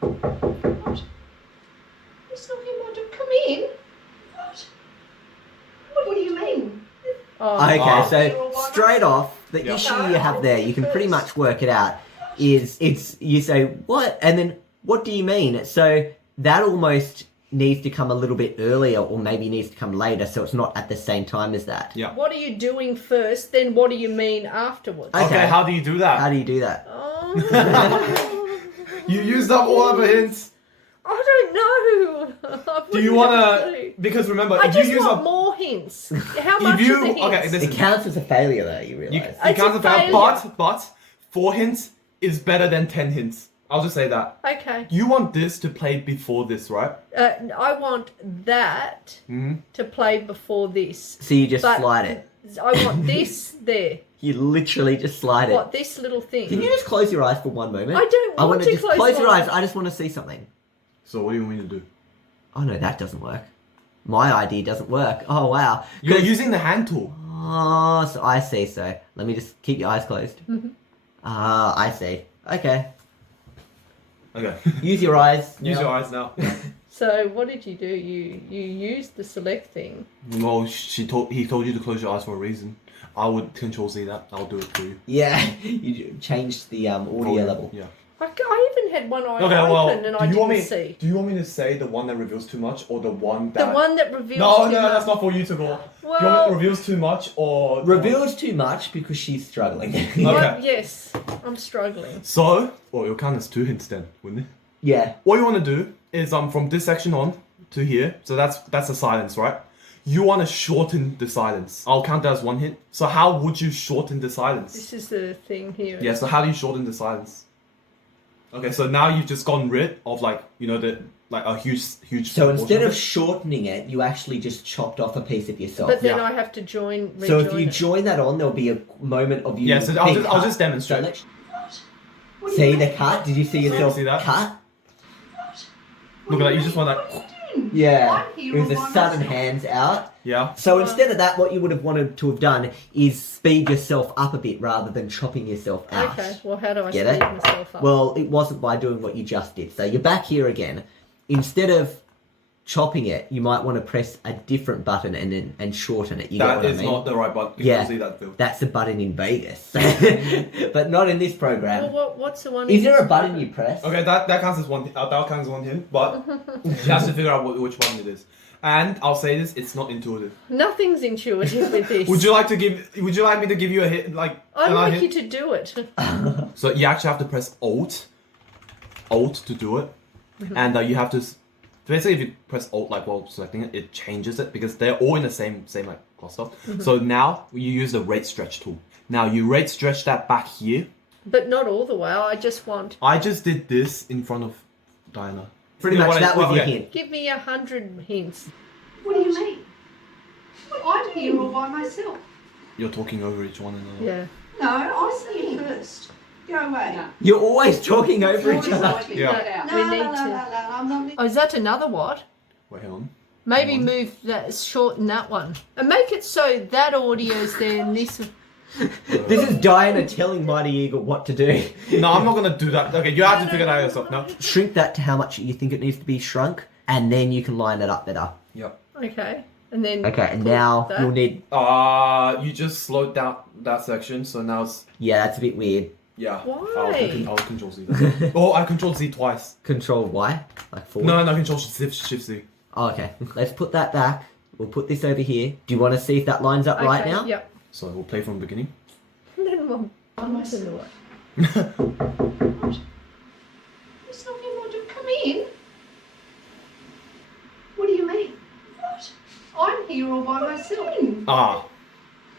What? It's not him. I do come in. What? What do you mean? Oh, Okay, Ah. so straight off, the Yeah. issue you have there, you can pretty much work it out, is you say, what? And then, what do you mean? So that almost needs to come a little bit earlier, or maybe needs to come later, so it's not at the same time as that. Yeah. What are you doing first? Then what do you mean afterwards? Okay. Okay. How do you do that? How do you do that? Oh, You used up all of the hints. I don't know. I Do you wouldn't have a wanna? clue. Because remember, I if you just use want up, more hints. How much you- of the hints? okay, this- It counts as a failure, though, you you realise. It's can't a fail. failure. But 4 hints is better than 10 hints. I'll just say that. Okay. You want this to play before this, right? I want that to play before this. So you just But slide it. I want this there. You literally just slide it. What, this little thing? Can you just close your eyes for one moment? I don't I want wanna to just close your my eyes. eyes. I just want to see something. So what do you want me to do? Oh no, that doesn't work. My idea doesn't work. Oh wow. You're 'Cause- using the hand tool. Oh, so I see. So let me just keep your eyes closed. I see. Okay. Okay. Use your eyes. Use now. your eyes now. So what did you do? You used the select thing. Well, he told you to close your eyes for a reason. I would Control Z that. I'll do it for you. Yeah, you changed the audio level. Yeah. I even had one eye Okay, well, open and I didn't see. Do you want me to say the one that reveals too much or the one that... The one that reveals No, too much. that's not for you to go. Well- Do you want me reveals too much or... Reveals too much because she's struggling. Okay. Well, yes, I'm struggling. So, well, it'll count as 2 hints then, wouldn't it? Yeah. What you want to do is from this section on to here, so that's a silence, right? You want to shorten the silence. I'll count that as 1 hint. So how would you shorten the silence? This is the thing here. Yeah, so how do you shorten the silence? Okay, so now you've just gotten rid of a huge So portion instead of of it. shortening it, you actually just chopped off a piece of yourself. But then Yeah. I have to rejoin So if you it. join that on, there'll be a moment of you. Yeah, so being I'll cut. just demonstrate. So let's- What do See you the mean? cut? Did you see yourself See that? cut? Look at that, you just want that... What are you doing? Yeah. I'm here It was all a by sudden myself. hands out. Yeah. So instead of that, what you would have wanted to have done is speed yourself up a bit rather than chopping yourself out. Okay, well, how do I Get speed it? myself up? Well, it wasn't by doing what you just did. So you're back here again. Instead of chopping it, you might want to press a different button and shorten it. You get That what I is mean? not the right button. Yeah. You see that, Phil. That's the button in Vegas, but not in this program. well, what's the one? Is in there a this button program? you press? Okay, that counts as one. That counts as 1 hint, but you have to figure out which one it is. And I'll say this: it's not intuitive. Nothing's intuitive with this. Would you like me to give you a hit? I'd another like hint? you to do it. So you actually have to press Alt to do it, and you have to. Basically, if you press Alt while selecting it, it changes it because they're all in the same cluster. So now you use the rate stretch tool. Now you rate stretch that back here. But not all the way. I just want. I just did this in front of Diana. Pretty much that was your hint. Give me 100 hints. What do you mean? I'm here all by myself. You're talking over each one another. Yeah. No, I see you first. Go away. You're always talking over each other. Yeah. No, We no, need no, to- no, no, I'm not. Oh, is that another what? Wait, hang on. Maybe Hang on. move that, shorten that one. And make it so that audio's there and this. This is Diana telling Mighty Eagle what to do. No, I'm not gonna do that. Okay, you have to figure that out yourself. No. Shrink that to how much you think it needs to be shrunk, and then you can line it up better. Yep. Okay. And then. Okay, and put now that. you'll need. You just slowed down that section, so now it's Yeah, that's a bit weird. yeah. Why? I'll Control Z that. Oh, I Control Z twice. Control Y, like forward. No, Control Shift Z. Oh, okay. Let's put that back. We'll put this over here. Do you want to see if that lines up right Okay, now? Yep. So we'll play from the beginning. I'm not in the way. It's not in my door. Come in. What do you mean? What? I'm here all by myself. Ah.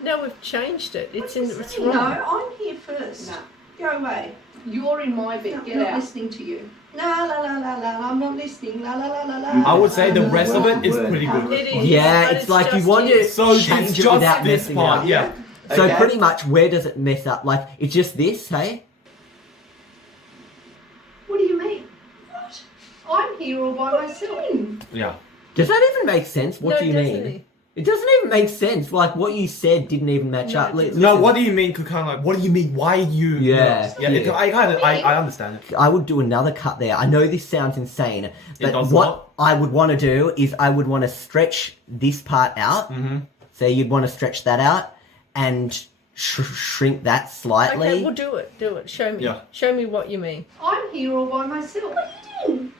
No, we've changed it. It's in. It's No, wrong. I'm here first. No. Go away. You're in my bed. I'm Get not out. listening to you. La la la la la. I'm not listening. La la la la la. I would say the rest of it is pretty good. It is. Yeah, but it's like you just want you. to So it's change it just without this messing part, up. yeah. So Okay. pretty much, where does it mess up? Like, it's just this, hey? What do you mean? What? I'm here all by myself. Yeah. Does that even make sense? What No, do you doesn't mean? it? It doesn't even make sense. Like, what you said didn't even match No, up. it Li- doesn't. No, listen, what do you mean? Kind of like, what do you mean? Why you? Yeah. Yeah. I understand it. I would do another cut there. I know this sounds insane, but does what not. I would want to do is I would want to stretch this part out. Mm-hmm. So you'd want to stretch that out and shrink that slightly. Okay, well, do it. Do it. Show me. Yeah. Show me what you mean. I'm here all by myself. What are you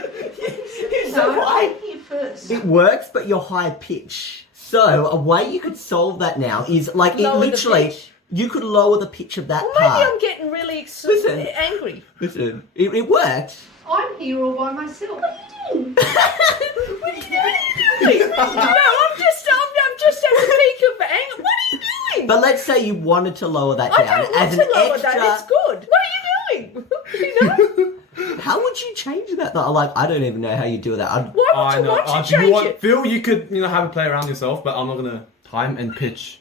doing? So No, why- I'm here first. It works, but you're high pitch. So a way you could solve that now is like Lower it the literally. pitch. You could lower the pitch of that Well, maybe part. I'm getting really Listen. angry. Listen, it worked. I'm here all by myself. What are you doing? What are you doing? No, I'm just at the peak of anger. What are you doing? But let's say you wanted to lower that I down don't want as to an lower extra. that. It's good. What are you doing? You know? How would you change that? Though? Like, I don't even know how you do that. Why would I you know. want to Do change you want it? Phil? You could have a play around yourself, but I'm not gonna time and pitch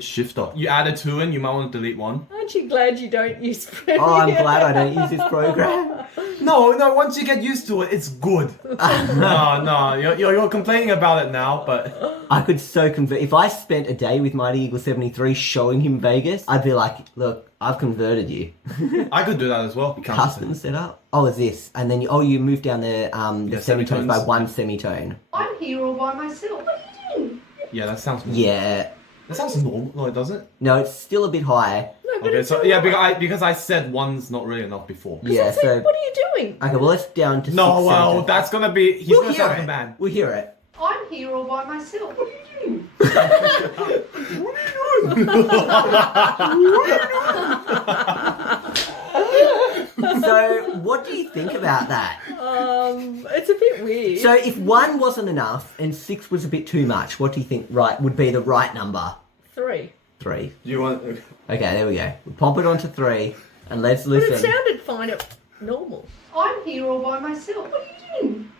shifter. You added 2 in. You might want to delete 1. Aren't you glad you don't use Premiere? Oh, I'm glad I don't use this program. No, once you get used to it, it's good. No, you're complaining about it now, but... I could so convert. If I spent a day with MightyEagle73 showing him Vegas, I'd be like, look, I've converted you. I could do that as well. Custom setup. Oh, is this? And then you move down the semitones by one semitone. I'm here all by myself. What are you doing? Yeah, that sounds normal. Yeah. That sounds normal. No, it doesn't. No, it's still a bit high. No, but Okay, it's so all yeah, right. because I said one's not really enough before. Yeah, I said, so... what are you doing? Okay, well, let's down to No, 6 well, semitones. that's gonna be... He's We'll gonna hear sound like it. a man. We'll hear it. I'm here all by myself. What are you doing? So, what do you think about that? It's a bit weird. So, if 1 wasn't enough and 6 was a bit too much, what do you think would be the right number? 3. 3. You want... Okay, there we go. We'll pop it onto 3 and let's But listen. it sounded fine at normal. I'm here all by myself. What are you doing?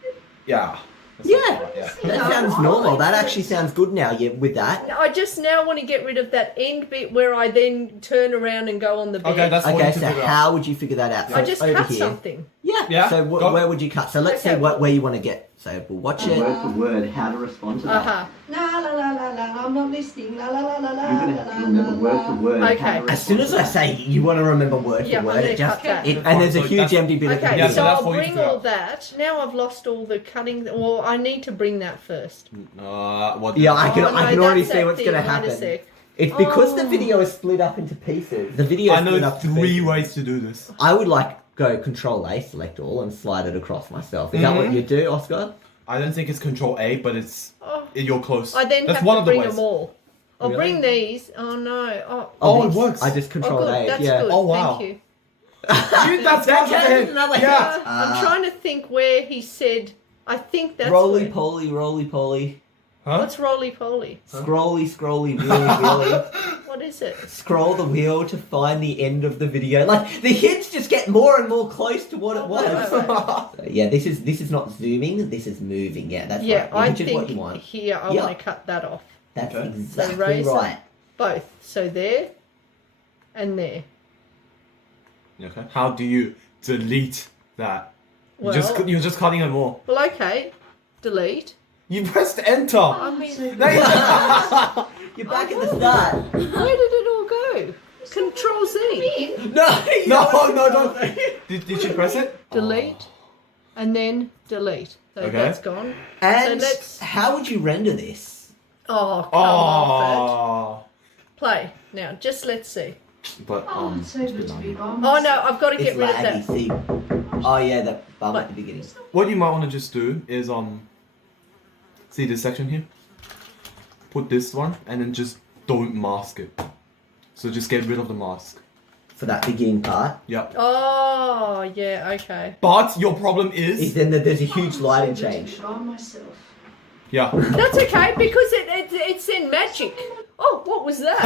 Yeah. Yeah, Yeah. that sounds normal. That actually sounds good now. Yeah, with that. I just now want to get rid of that end bit where I then turn around and go on the bed. Okay, that's what Okay, you to so figure out. how would you figure that out? I So just over cut here. something. Yeah. Yeah, So go. where would you cut? So let's Okay. see where you want to get. So we'll watch it. Word for word, how to respond to that. Uh-huh. La la la la la. I'm not listening. La la la la la. You're gonna have to remember word for word. Okay. how to As soon as I say you want to remember word Yeah, for I'm word, gonna it just cut that. and there's a So huge that's- empty bit at the Okay, Yeah, beginning. so that's I'll what you bring figure all out. that. Now I've lost all the cutting. Well, I need to bring that first. What? Yeah, I can Oh, no, already that's see that what's thing. going to Wait a happen. sec. It's because the Oh. video is split up into pieces. The video is I split know up to 3 pieces. ways to do this. I would go Control A, select all, and slide it across myself. Is that what you do, Oscar? I don't think it's Control A, but it's... Oh. You're close. I then That's have one to of the bring ways. them all. I'll Really? bring these. Oh no. Oh, it this- works. I just Control good. A. That's yeah. good. Oh, wow. Thank you. That's That that's counts another Yeah. hit. I'm trying to think where he said. I think that's Roly where- poly, roly poly. Huh? What's roly poly? Scrolly, scrolly, wheelie, wheelie. What is it? Scroll the wheel to find the end of the video. Like, the hints just get more and more close to what it was. Right, right. So, yeah, this is not zooming, this is moving. Yeah, that's Yeah, right. I Which is what you think want. here I Yeah. want to cut that off. That's Okay. exactly razor. right. Both. So there and there. Okay. How do you delete that? Well, You're just cutting it more. well, okay. Delete. You pressed enter. I mean, You're back at the start. where did it all go? Control Z. No, No, don't. Did you press it? Delete. And then delete. So Okay. that's gone. And So let's- how would you render this? Oh, come off Oh. it. Play. Now, just let's see. But Oh, it's so good to be by Oh myself. no, I've got to It's get rid of laggy. that. See? Oh yeah, that bum What? at the beginning. what you might want to just do is see this section here. Put this one and then just don't mask it. So just get rid of the mask. For that beginning part. Yep. Oh, yeah, okay. But your problem Is is then that there's a Oh, huge it's lighting so good to change. be by myself. yeah. That's okay because it's in magic. Oh, what was that?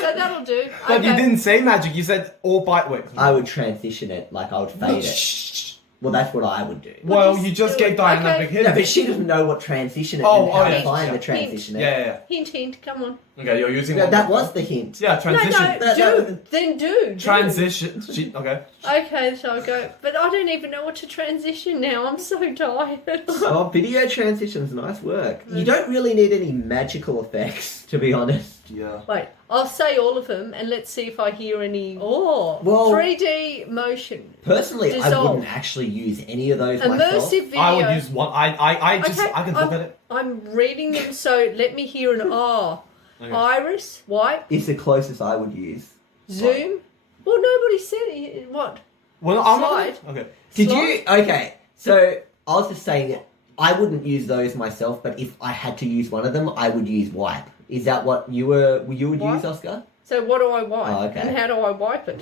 So that'll do. But you Okay. didn't say magic. You said all by wait. I would transition it, like I would fade it. Well, that's what I would do. Well, just you just do gave it. Diana a Okay. big hint. No, but she doesn't know what transition it Oh, and how oh, yeah. to find Yeah. the transition. Yeah. Hint, hint, come on. Okay, you're using No, one. that was the hint. Yeah, No, transition. no, That do. was- Then do. Transition. Okay. Okay, so I'll go. But I don't even know what to transition now. I'm so tired. Oh, video transitions, nice work. You don't really need any magical effects, to be honest. Yeah. Wait, I'll say all of them and let's see if I hear any. Oh, Well- 3D motion. Personally, I Dissolve. wouldn't actually use any of those myself. Immersive video. I would use one. I just Okay, I can look at it. I'm reading them, so let me hear an R. Okay. Iris, wipe, It's the closest I would use. zoom. Well, nobody said what. Well, I'm Slide. Okay. Did Slide? you? Okay, so I was just saying that I wouldn't use those myself, but if I had to use one of them, I would use wipe. Is that what you would Wipe? use, Oscar? So what do I wipe? Oh, okay. And how do I wipe it?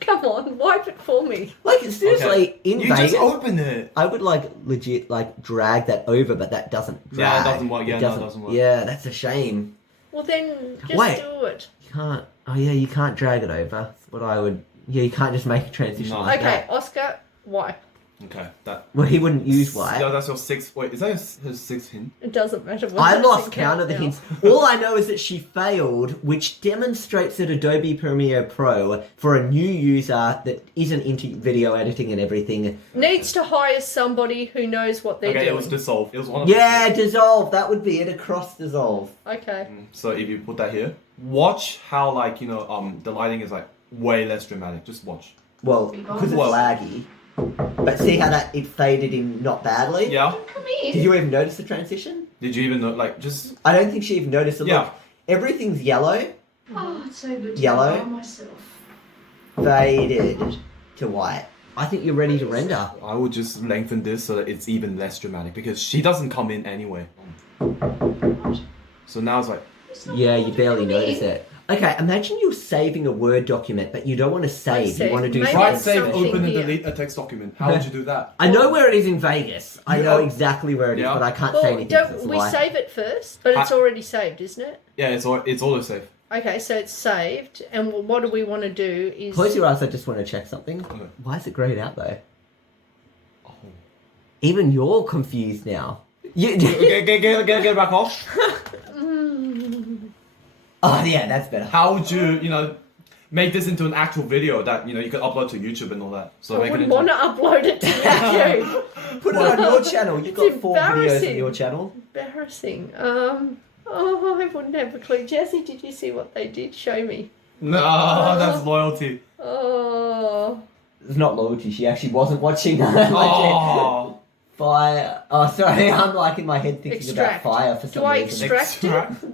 Come on, wipe it for me. Like seriously, in You Vegas, just open it. I would legit drag that over, but that doesn't drag. Yeah, it doesn't work. Yeah, no, it doesn't work. Yeah, that's a shame. Well, then just Wait. do it. You can't. Oh yeah, you can't drag it over. That's what I would. Yeah, you can't just make a transition No. like Okay, that. Oscar, wipe. Okay, that. Well, he wouldn't use white. Yeah, that's your 6. Wait, is that his 6th hint? It doesn't matter what I the lost thing count of the counts hints. All I know is that she failed, which demonstrates that Adobe Premiere Pro, for a new user that isn't into video editing and everything... now. Needs to hire somebody who knows what they're Okay, doing. it was dissolve. It was one of Yeah, dissolve. That would be it. Across dissolve. Okay. So if you put that here, watch how the lighting is like way less dramatic. Just watch. Well, because it's laggy. But see how it faded in not badly? Yeah. Come here. Did you even notice the transition? Did you even know? Just I don't think she even noticed it. Yeah. Look, everything's yellow, Oh, it's so good to Yellow. be by myself. faded to white. I think you're ready to render. I would just lengthen this so that it's even less dramatic because she doesn't come in anyway. So now it's like It's not Yeah, allowed you to barely come in. notice it. Okay, imagine you're saving a Word document, but you don't want to save. You want to do Maybe right it's save, something open and here. delete a text document. How would you do that? I know where it is in Vegas. I know exactly where it is, Yeah. but I can't say Well, anything. 'cause it's don't a we lie. save it first? But it's already saved, isn't it? Yeah, it's auto save. Okay, so it's saved, and what do we want to do is... Close your eyes. I just want to check something. Okay. Why is it grayed out though? Oh. Even you're confused now. You... Get it back off. Oh yeah, that's better. How would you make this into an actual video that you could upload to YouTube and all that? So I make it wouldn't into want to upload it to YouTube. Put it on your channel. You've got It's 4 videos on embarrassing. your channel. Embarrassing. I wouldn't have a clue. Jesse, did you see what they did? Show me. No, that's loyalty. Oh. It's not loyalty. She actually wasn't watching. Oh. Fire. Oh, sorry. I'm like in my head thinking Extract. about fire for some Do I reason. extract it Extract.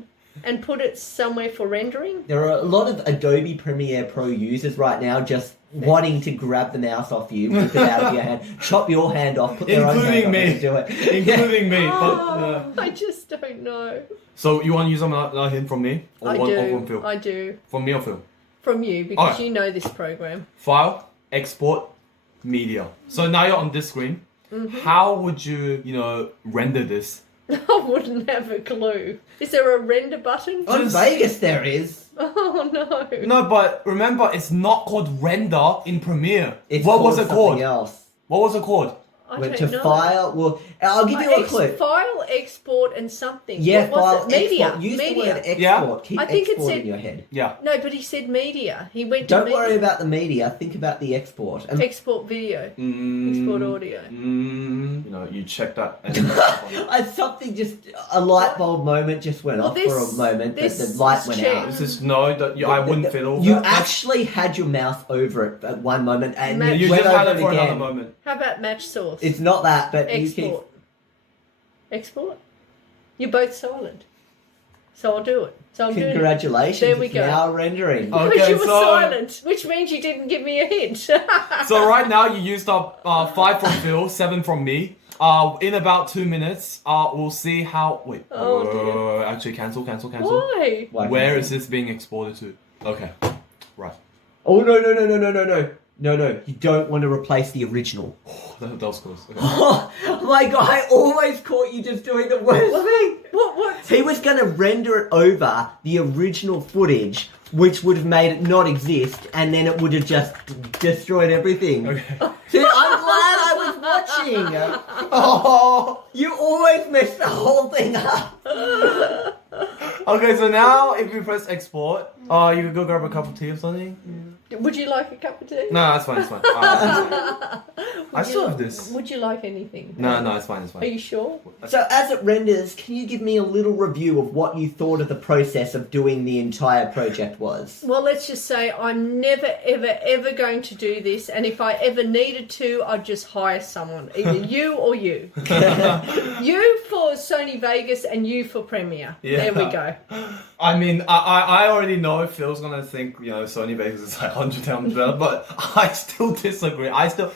and put it somewhere for rendering? There are a lot of Adobe Premiere Pro users right now just wanting to grab the mouse off you, rip it out of your hand, chop your hand off, put their own hand Including on me. it to do it. Including me. Oh, But, I just don't know. so you want to use another hint from me? Or I or do. from Phil? I do. From me or Phil? From you, because Okay. you know this program. File, export, media. So now you're on this screen. Mm-hmm. How would you render this? I wouldn't have a clue. Is there a render button? On Just- Vegas there is. Oh no. No, but remember, it's not called render in Premiere. It's what was called it called? something else. What was it called? I Went don't to know. file. Well, I'll give you a clue. File, export, and something. Yeah, what was file, it? Media. export. Use media. the word export. Yeah. Keep I think it export said- in your head. Yeah. No, but he said media. He went to Don't media. worry about the media. Think about the export. And Export video. Mm, Export audio. You check that. And something just a light bulb moment just went Well, off for a moment. this The light is went checked. out. this is I wouldn't fiddle. You That's- actually had your mouse over it at one moment and Matt, it You went just had over it for again. another moment. How about match source? It's not that, but you keep. Export. Export? You're both silent. So I'll do it. So I'm doing it. Congratulations! There we it's go. now rendering. Oh. Because Okay, you were so- silent, which means you didn't give me a hint. So right now you used up 5 from Phil, 7 from me. In about 2 minutes, we'll see how. Wait. Oh, actually, cancel. Why? Why Where can't is this being exported to? Okay. Right. Oh no! You don't want to replace the original. That was close. Okay. Oh my god! I always caught you just doing the worst thing. What? He was going to render it over the original footage, which would have made it not exist, and then it would have just destroyed everything. Okay. See, I'm glad I was watching. Oh, you always mess the whole thing up. Okay, so now if you press export, you can go grab a cup of tea or something. Would you like a cup of tea? No, that's fine. I still have this. Would you like anything? No, it's fine. Are you sure? So, as it renders, can you give me a little review of what you thought of the process of doing the entire project was? Well, let's just say I'm never, ever, ever going to do this, and if I ever needed to, I'd just hire someone, either you or you. You for Sony Vegas and you for Premiere. Yeah. There we go. I mean, I already know Phil's gonna think Sony Vegas is like 100 times better, but I still disagree.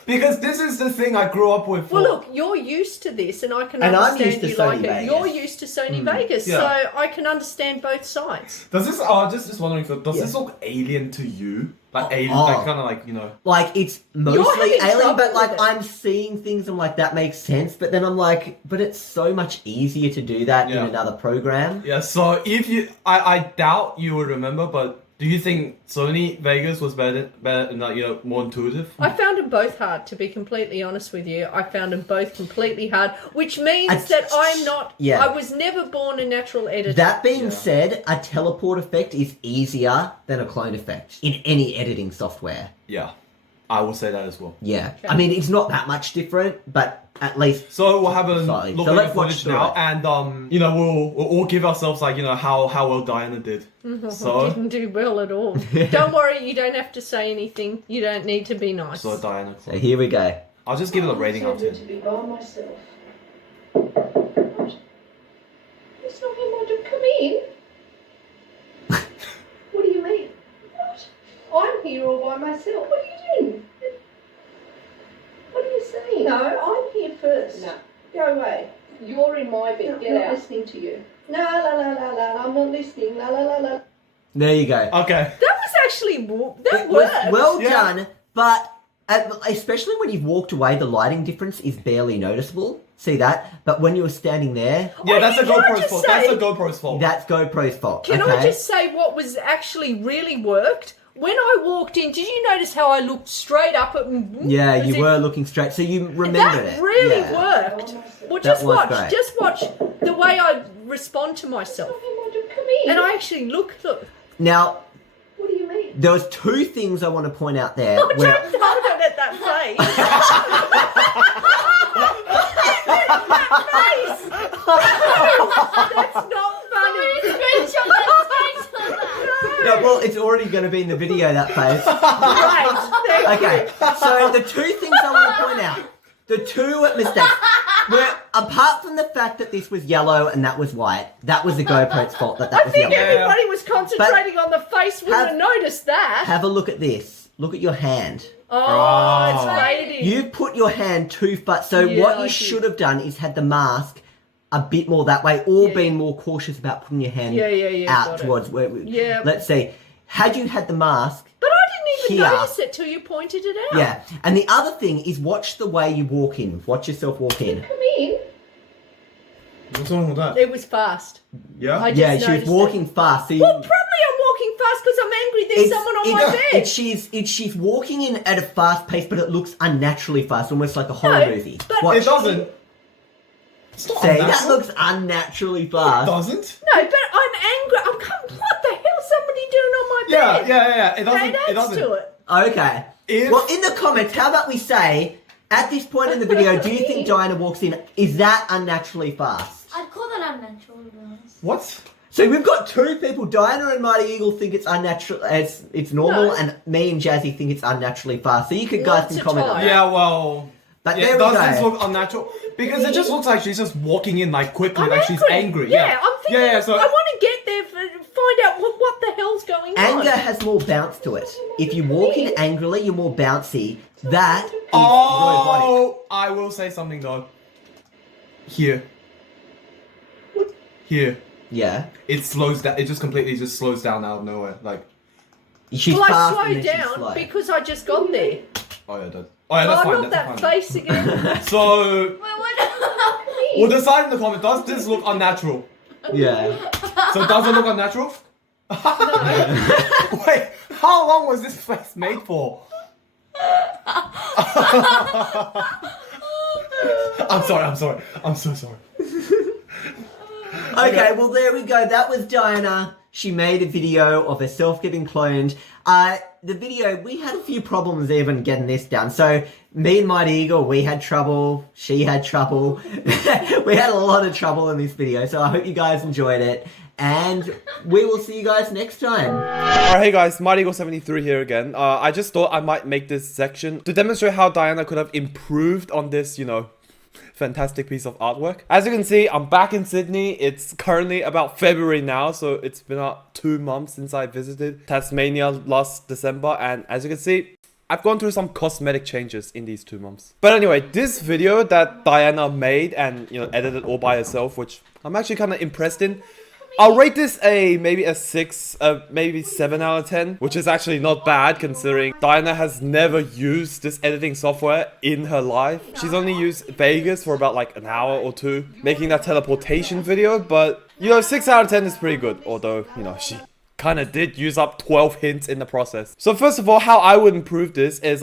Because this is the thing I grew up with. Well, look, you're used to this, and I can And I'm understand used to you Sony like it. Vegas. You're used to Sony Vegas, Yeah. so I can understand both sides. Does this? Just wondering, Phil. Does this look alien to you? Like alien, Oh. like kind of like Like, it's mostly having alien, trouble but like, with it. I'm seeing things, I'm like, that makes sense, but then I'm like, but it's so much easier to do that in Yeah. another program. Yeah. So if you, I doubt you would remember, but Do you think Sony Vegas was better, like, you know, more intuitive? I found them both hard, to be completely honest with you. I found them both completely hard, which means that I'm not... Yeah. I was never born a natural editor. That being said, a teleport effect is easier than a clone effect in any editing software. Yeah, I will say that as well. Yeah. Okay. I mean, it's not that much different, but at least... So we'll have a Slightly. look So at let's the watch footage through now, it. and you know, we'll all give ourselves, like, you know, how well Diana did. So Didn't do well at all. Don't worry, you don't have to say anything. You don't need to be nice. so Diana. So here we go. I'll just give it a rating out of 10. To be by myself. What? It's not him. I do come in. What do you mean? What? I'm here all by myself. What are you doing? What are you saying? No, I'm here first. No. Go away. You're in my bed. No, Get not out. listening to you. No, la la la la. I'm not listening. La la la la. There you go. Okay. That was actually... That It was worked. well Yeah. done, but especially when you've walked away, the lighting difference is barely noticeable. See that? But when you were standing there, Yeah, that's a can I GoPro's just fault. say- That's a GoPro's fault. that's GoPro's fault. Can okay? I just say what was actually really worked? When I walked in, did you notice how I looked straight up at... Yeah, as you if- were looking straight, so you remembered That it. really Yeah. worked. Well, That just was watch. great. Just watch the way I respond to myself. I do come in. And I actually look. Now, What do you mean? there was two things I want to point out there. Oh, where, don't hold it at that face. That's not funny. no, well, it's already going to be in the video, that face. Right. Thank Okay, you. so the two things I want to point out, the two mistakes, were apart from the fact that this was yellow and that was white, that was the GoPro's fault that I was think yellow. everybody was concentrating on the face. Wouldn't have noticed that. Have a look at this. Look at your hand. Oh, it's fading. You've put your hand too far. So Yeah, what I you did. should have done is had the mask a bit more that way, or Yeah. been more cautious about putting your hand Yeah, got out it. towards where. Yeah. Let's see. Had you had the mask, But I didn't even Here. notice it till you pointed it out. yeah. And the other thing is watch the way you walk in. Watch yourself walk in. Come in. What's wrong with that? It was fast. Yeah? I just Yeah, she was noticed walking fast. So you, Well, probably I'm walking fast because I'm angry. There's someone on my bed. she's walking in at a fast pace, but it looks unnaturally fast, almost like a horror No, movie. but- Watch. It doesn't. It's not See, that unnatural. looks unnaturally It fast. doesn't. No, but I'm angry. What the hell? Somebody doing on my Yeah, bed? yeah. It doesn't. That It adds doesn't. to it. Okay. If- Well, in the comments, how about we say, at this point in the video, do you think Diana walks in, is that unnaturally fast? I'd call that unnatural, to be honest. What? So we've got two people, Diana and Mighty Eagle think it's unnatural, it's normal, No. and me and Jazzy think it's unnaturally fast. So you guys Lots can of comment on time. that. Yeah, well. But Yeah, there it we doesn't go. look unnatural because it just looks like she's just walking in like quickly, I'm like angry. she's angry. Yeah, I'm thinking. Yeah, so I want to get there, find out what the hell's going Anger on. has more bounce to it. If you walk in angrily, you're more bouncy. That is robotic. Oh, I will say something though. Here. Here. Yeah. It slows down. It just completely just slows down out of nowhere. Like, She's Well, I fast and slowed then she's down slow. because I just got there. oh yeah, that. Oh yeah, that's Oh, fine. not That's that fine. face again. So, Wait, what? we'll decide in the comments. Does this look unnatural? Yeah. So does it look unnatural? Wait, how long was this face made for? I'm sorry. I'm so sorry. Okay, well there we go. That was Diana. She made a video of herself getting cloned. The video, we had a few problems even getting this done. So me and Mighty Eagle, we had trouble. She had trouble. We had a lot of trouble in this video. So I hope you guys enjoyed it. And we will see you guys next time. Alright, hey guys, MightyEagle73 here again. I just thought I might make this section to demonstrate how Diana could have improved on this, you know, fantastic piece of artwork. As you can see, I'm back in Sydney. It's currently about February now, so it's been about 2 months since I visited Tasmania last December, and as you can see, I've gone through some cosmetic changes in these 2 months. But anyway, this video that Diana made and, you know, edited all by herself, which I'm actually kind of impressed in, I'll rate this maybe a 6, maybe 7 out of 10, which is actually not bad considering Diana has never used this editing software in her life. She's only used Vegas for about like an hour or two, making that teleportation video, but you know, 6 out of 10 is pretty good, although, you know, she kind of did use up 12 hints in the process. So first of all, how I would improve this is,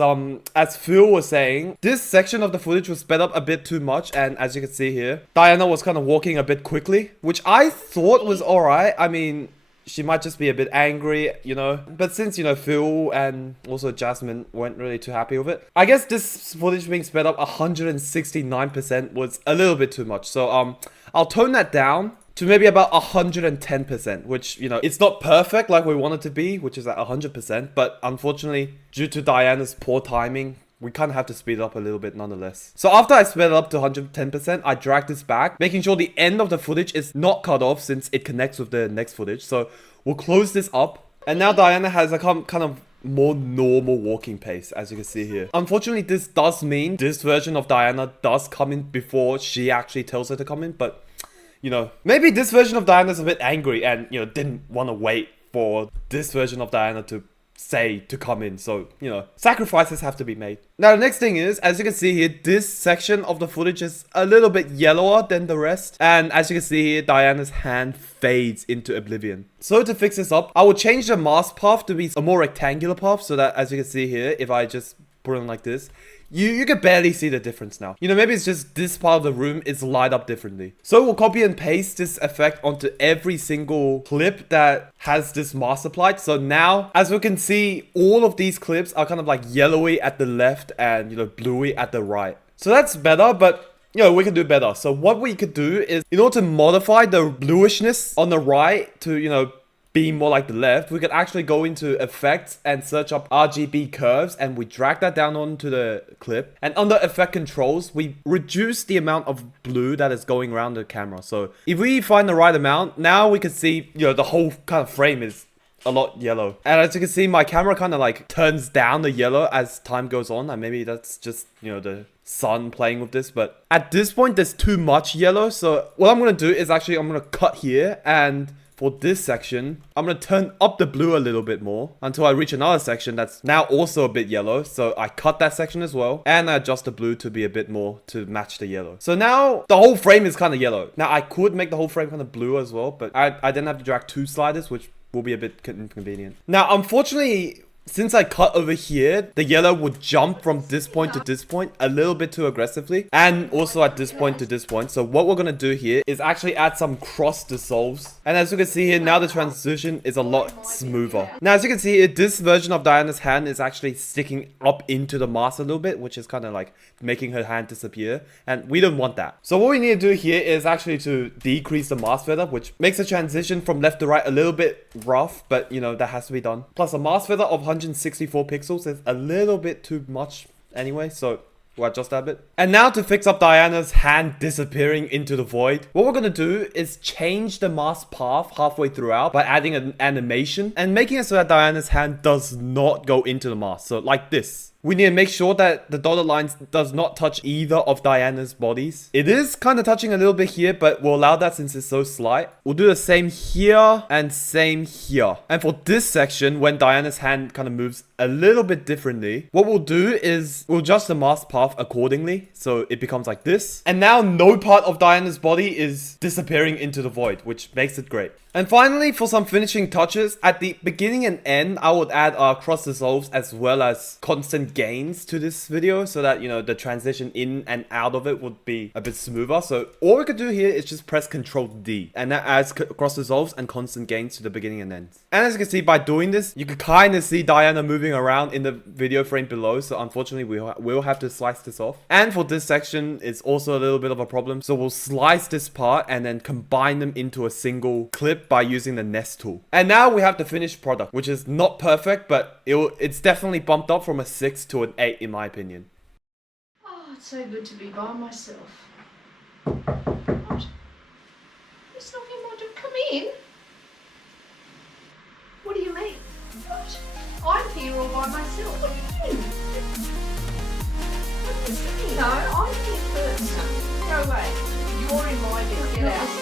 as Phil was saying, this section of the footage was sped up a bit too much, and as you can see here, Diana was kind of walking a bit quickly, which I thought was alright. I mean, she might just be a bit angry, you know. But since, you know, Phil and also Jasmine weren't really too happy with it, I guess this footage being sped up 169% was a little bit too much. So, I'll tone that down to maybe about 110%, which, you know, it's not perfect like we want it to be, which is at 100%. But unfortunately, due to Diana's poor timing, we kind of have to speed it up a little bit nonetheless. So after I sped it up to 110%, I dragged this back, making sure the end of the footage is not cut off since it connects with the next footage. So we'll close this up. And now Diana has a kind of more normal walking pace, as you can see here. Unfortunately, this does mean this version of Diana does come in before she actually tells her to come in. But, you know, maybe this version of Diana is a bit angry and, you know, didn't want to wait for this version of Diana to say to come in. So, you know, sacrifices have to be made. Now the next thing is, as you can see here, this section of the footage is a little bit yellower than the rest, and as you can see here, Diana's hand fades into oblivion. So to fix this up, I will change the mask path to be a more rectangular path, so that, as you can see here, if I just put it like this, you can barely see the difference now. You know, maybe it's just this part of the room is light up differently. So we'll copy and paste this effect onto every single clip that has this mask applied. So now, as we can see, all of these clips are kind of like yellowy at the left and, you know, bluey at the right. So that's better, but, you know, we can do better. So what we could do is, in order to modify the bluishness on the right to, you know, be more like the left, we could actually go into effects and search up RGB curves, and we drag that down onto the clip, and under effect controls we reduce the amount of blue that is going around the camera. So if we find the right amount, now we can see, you know, the whole kind of frame is a lot yellow. And as you can see, my camera kind of like turns down the yellow as time goes on, and maybe that's just, you know, the sun playing with this, but at this point there's too much yellow. So what I'm gonna do is actually I'm gonna cut here, and for this section, I'm going to turn up the blue a little bit more until I reach another section that's now also a bit yellow. So I cut that section as well, and I adjust the blue to be a bit more to match the yellow. So now the whole frame is kind of yellow. Now I could make the whole frame kind of blue as well, but I then have to drag 2 sliders, which will be a bit inconvenient. Now, unfortunately, since I cut over here, the yellow would jump from this point to this point a little bit too aggressively, and also at this point to this point. So what we're going to do here is actually add some cross dissolves. And as you can see here, now the transition is a lot smoother. Now, as you can see here, this version of Diana's hand is actually sticking up into the mask a little bit, which is kind of like making her hand disappear. And we don't want that. So what we need to do here is actually to decrease the mask feather, which makes the transition from left to right a little bit rough, but you know, that has to be done. Plus a mask feather of 164 pixels is a little bit too much anyway, so we'll adjust that a bit. And now to fix up Diana's hand disappearing into the void, what we're gonna do is change the mask path halfway throughout by adding an animation and making it so that Diana's hand does not go into the mask. So like this. We need to make sure that the dotted lines does not touch either of Diana's bodies. It is kind of touching a little bit here, but we'll allow that since it's so slight. We'll do the same here and same here. And for this section, when Diana's hand kind of moves a little bit differently, what we'll do is we'll adjust the mask path accordingly. So it becomes like this. And now no part of Diana's body is disappearing into the void, which makes it great. And finally, for some finishing touches, at the beginning and end, I would add cross dissolves as well as constant gains to this video so that, you know, the transition in and out of it would be a bit smoother. So all we could do here is just press Ctrl D, and that adds cross dissolves and constant gains to the beginning and end. And as you can see, by doing this, you can kind of see Diana moving around in the video frame below. So unfortunately, we'll have to slice this off. And for this section, it's also a little bit of a problem. So we'll slice this part and then combine them into a single clip by using the nest tool. And now we have the finished product, which is not perfect, but it's definitely bumped up from a 6 to an 8 in my opinion. Oh, it's so good to be by myself. What? It's not in my door. Come in. What do you mean? What? I'm here all by myself. What do you mean? What do you mean? No, I'm here first. Go away. You're in my bed. Get out.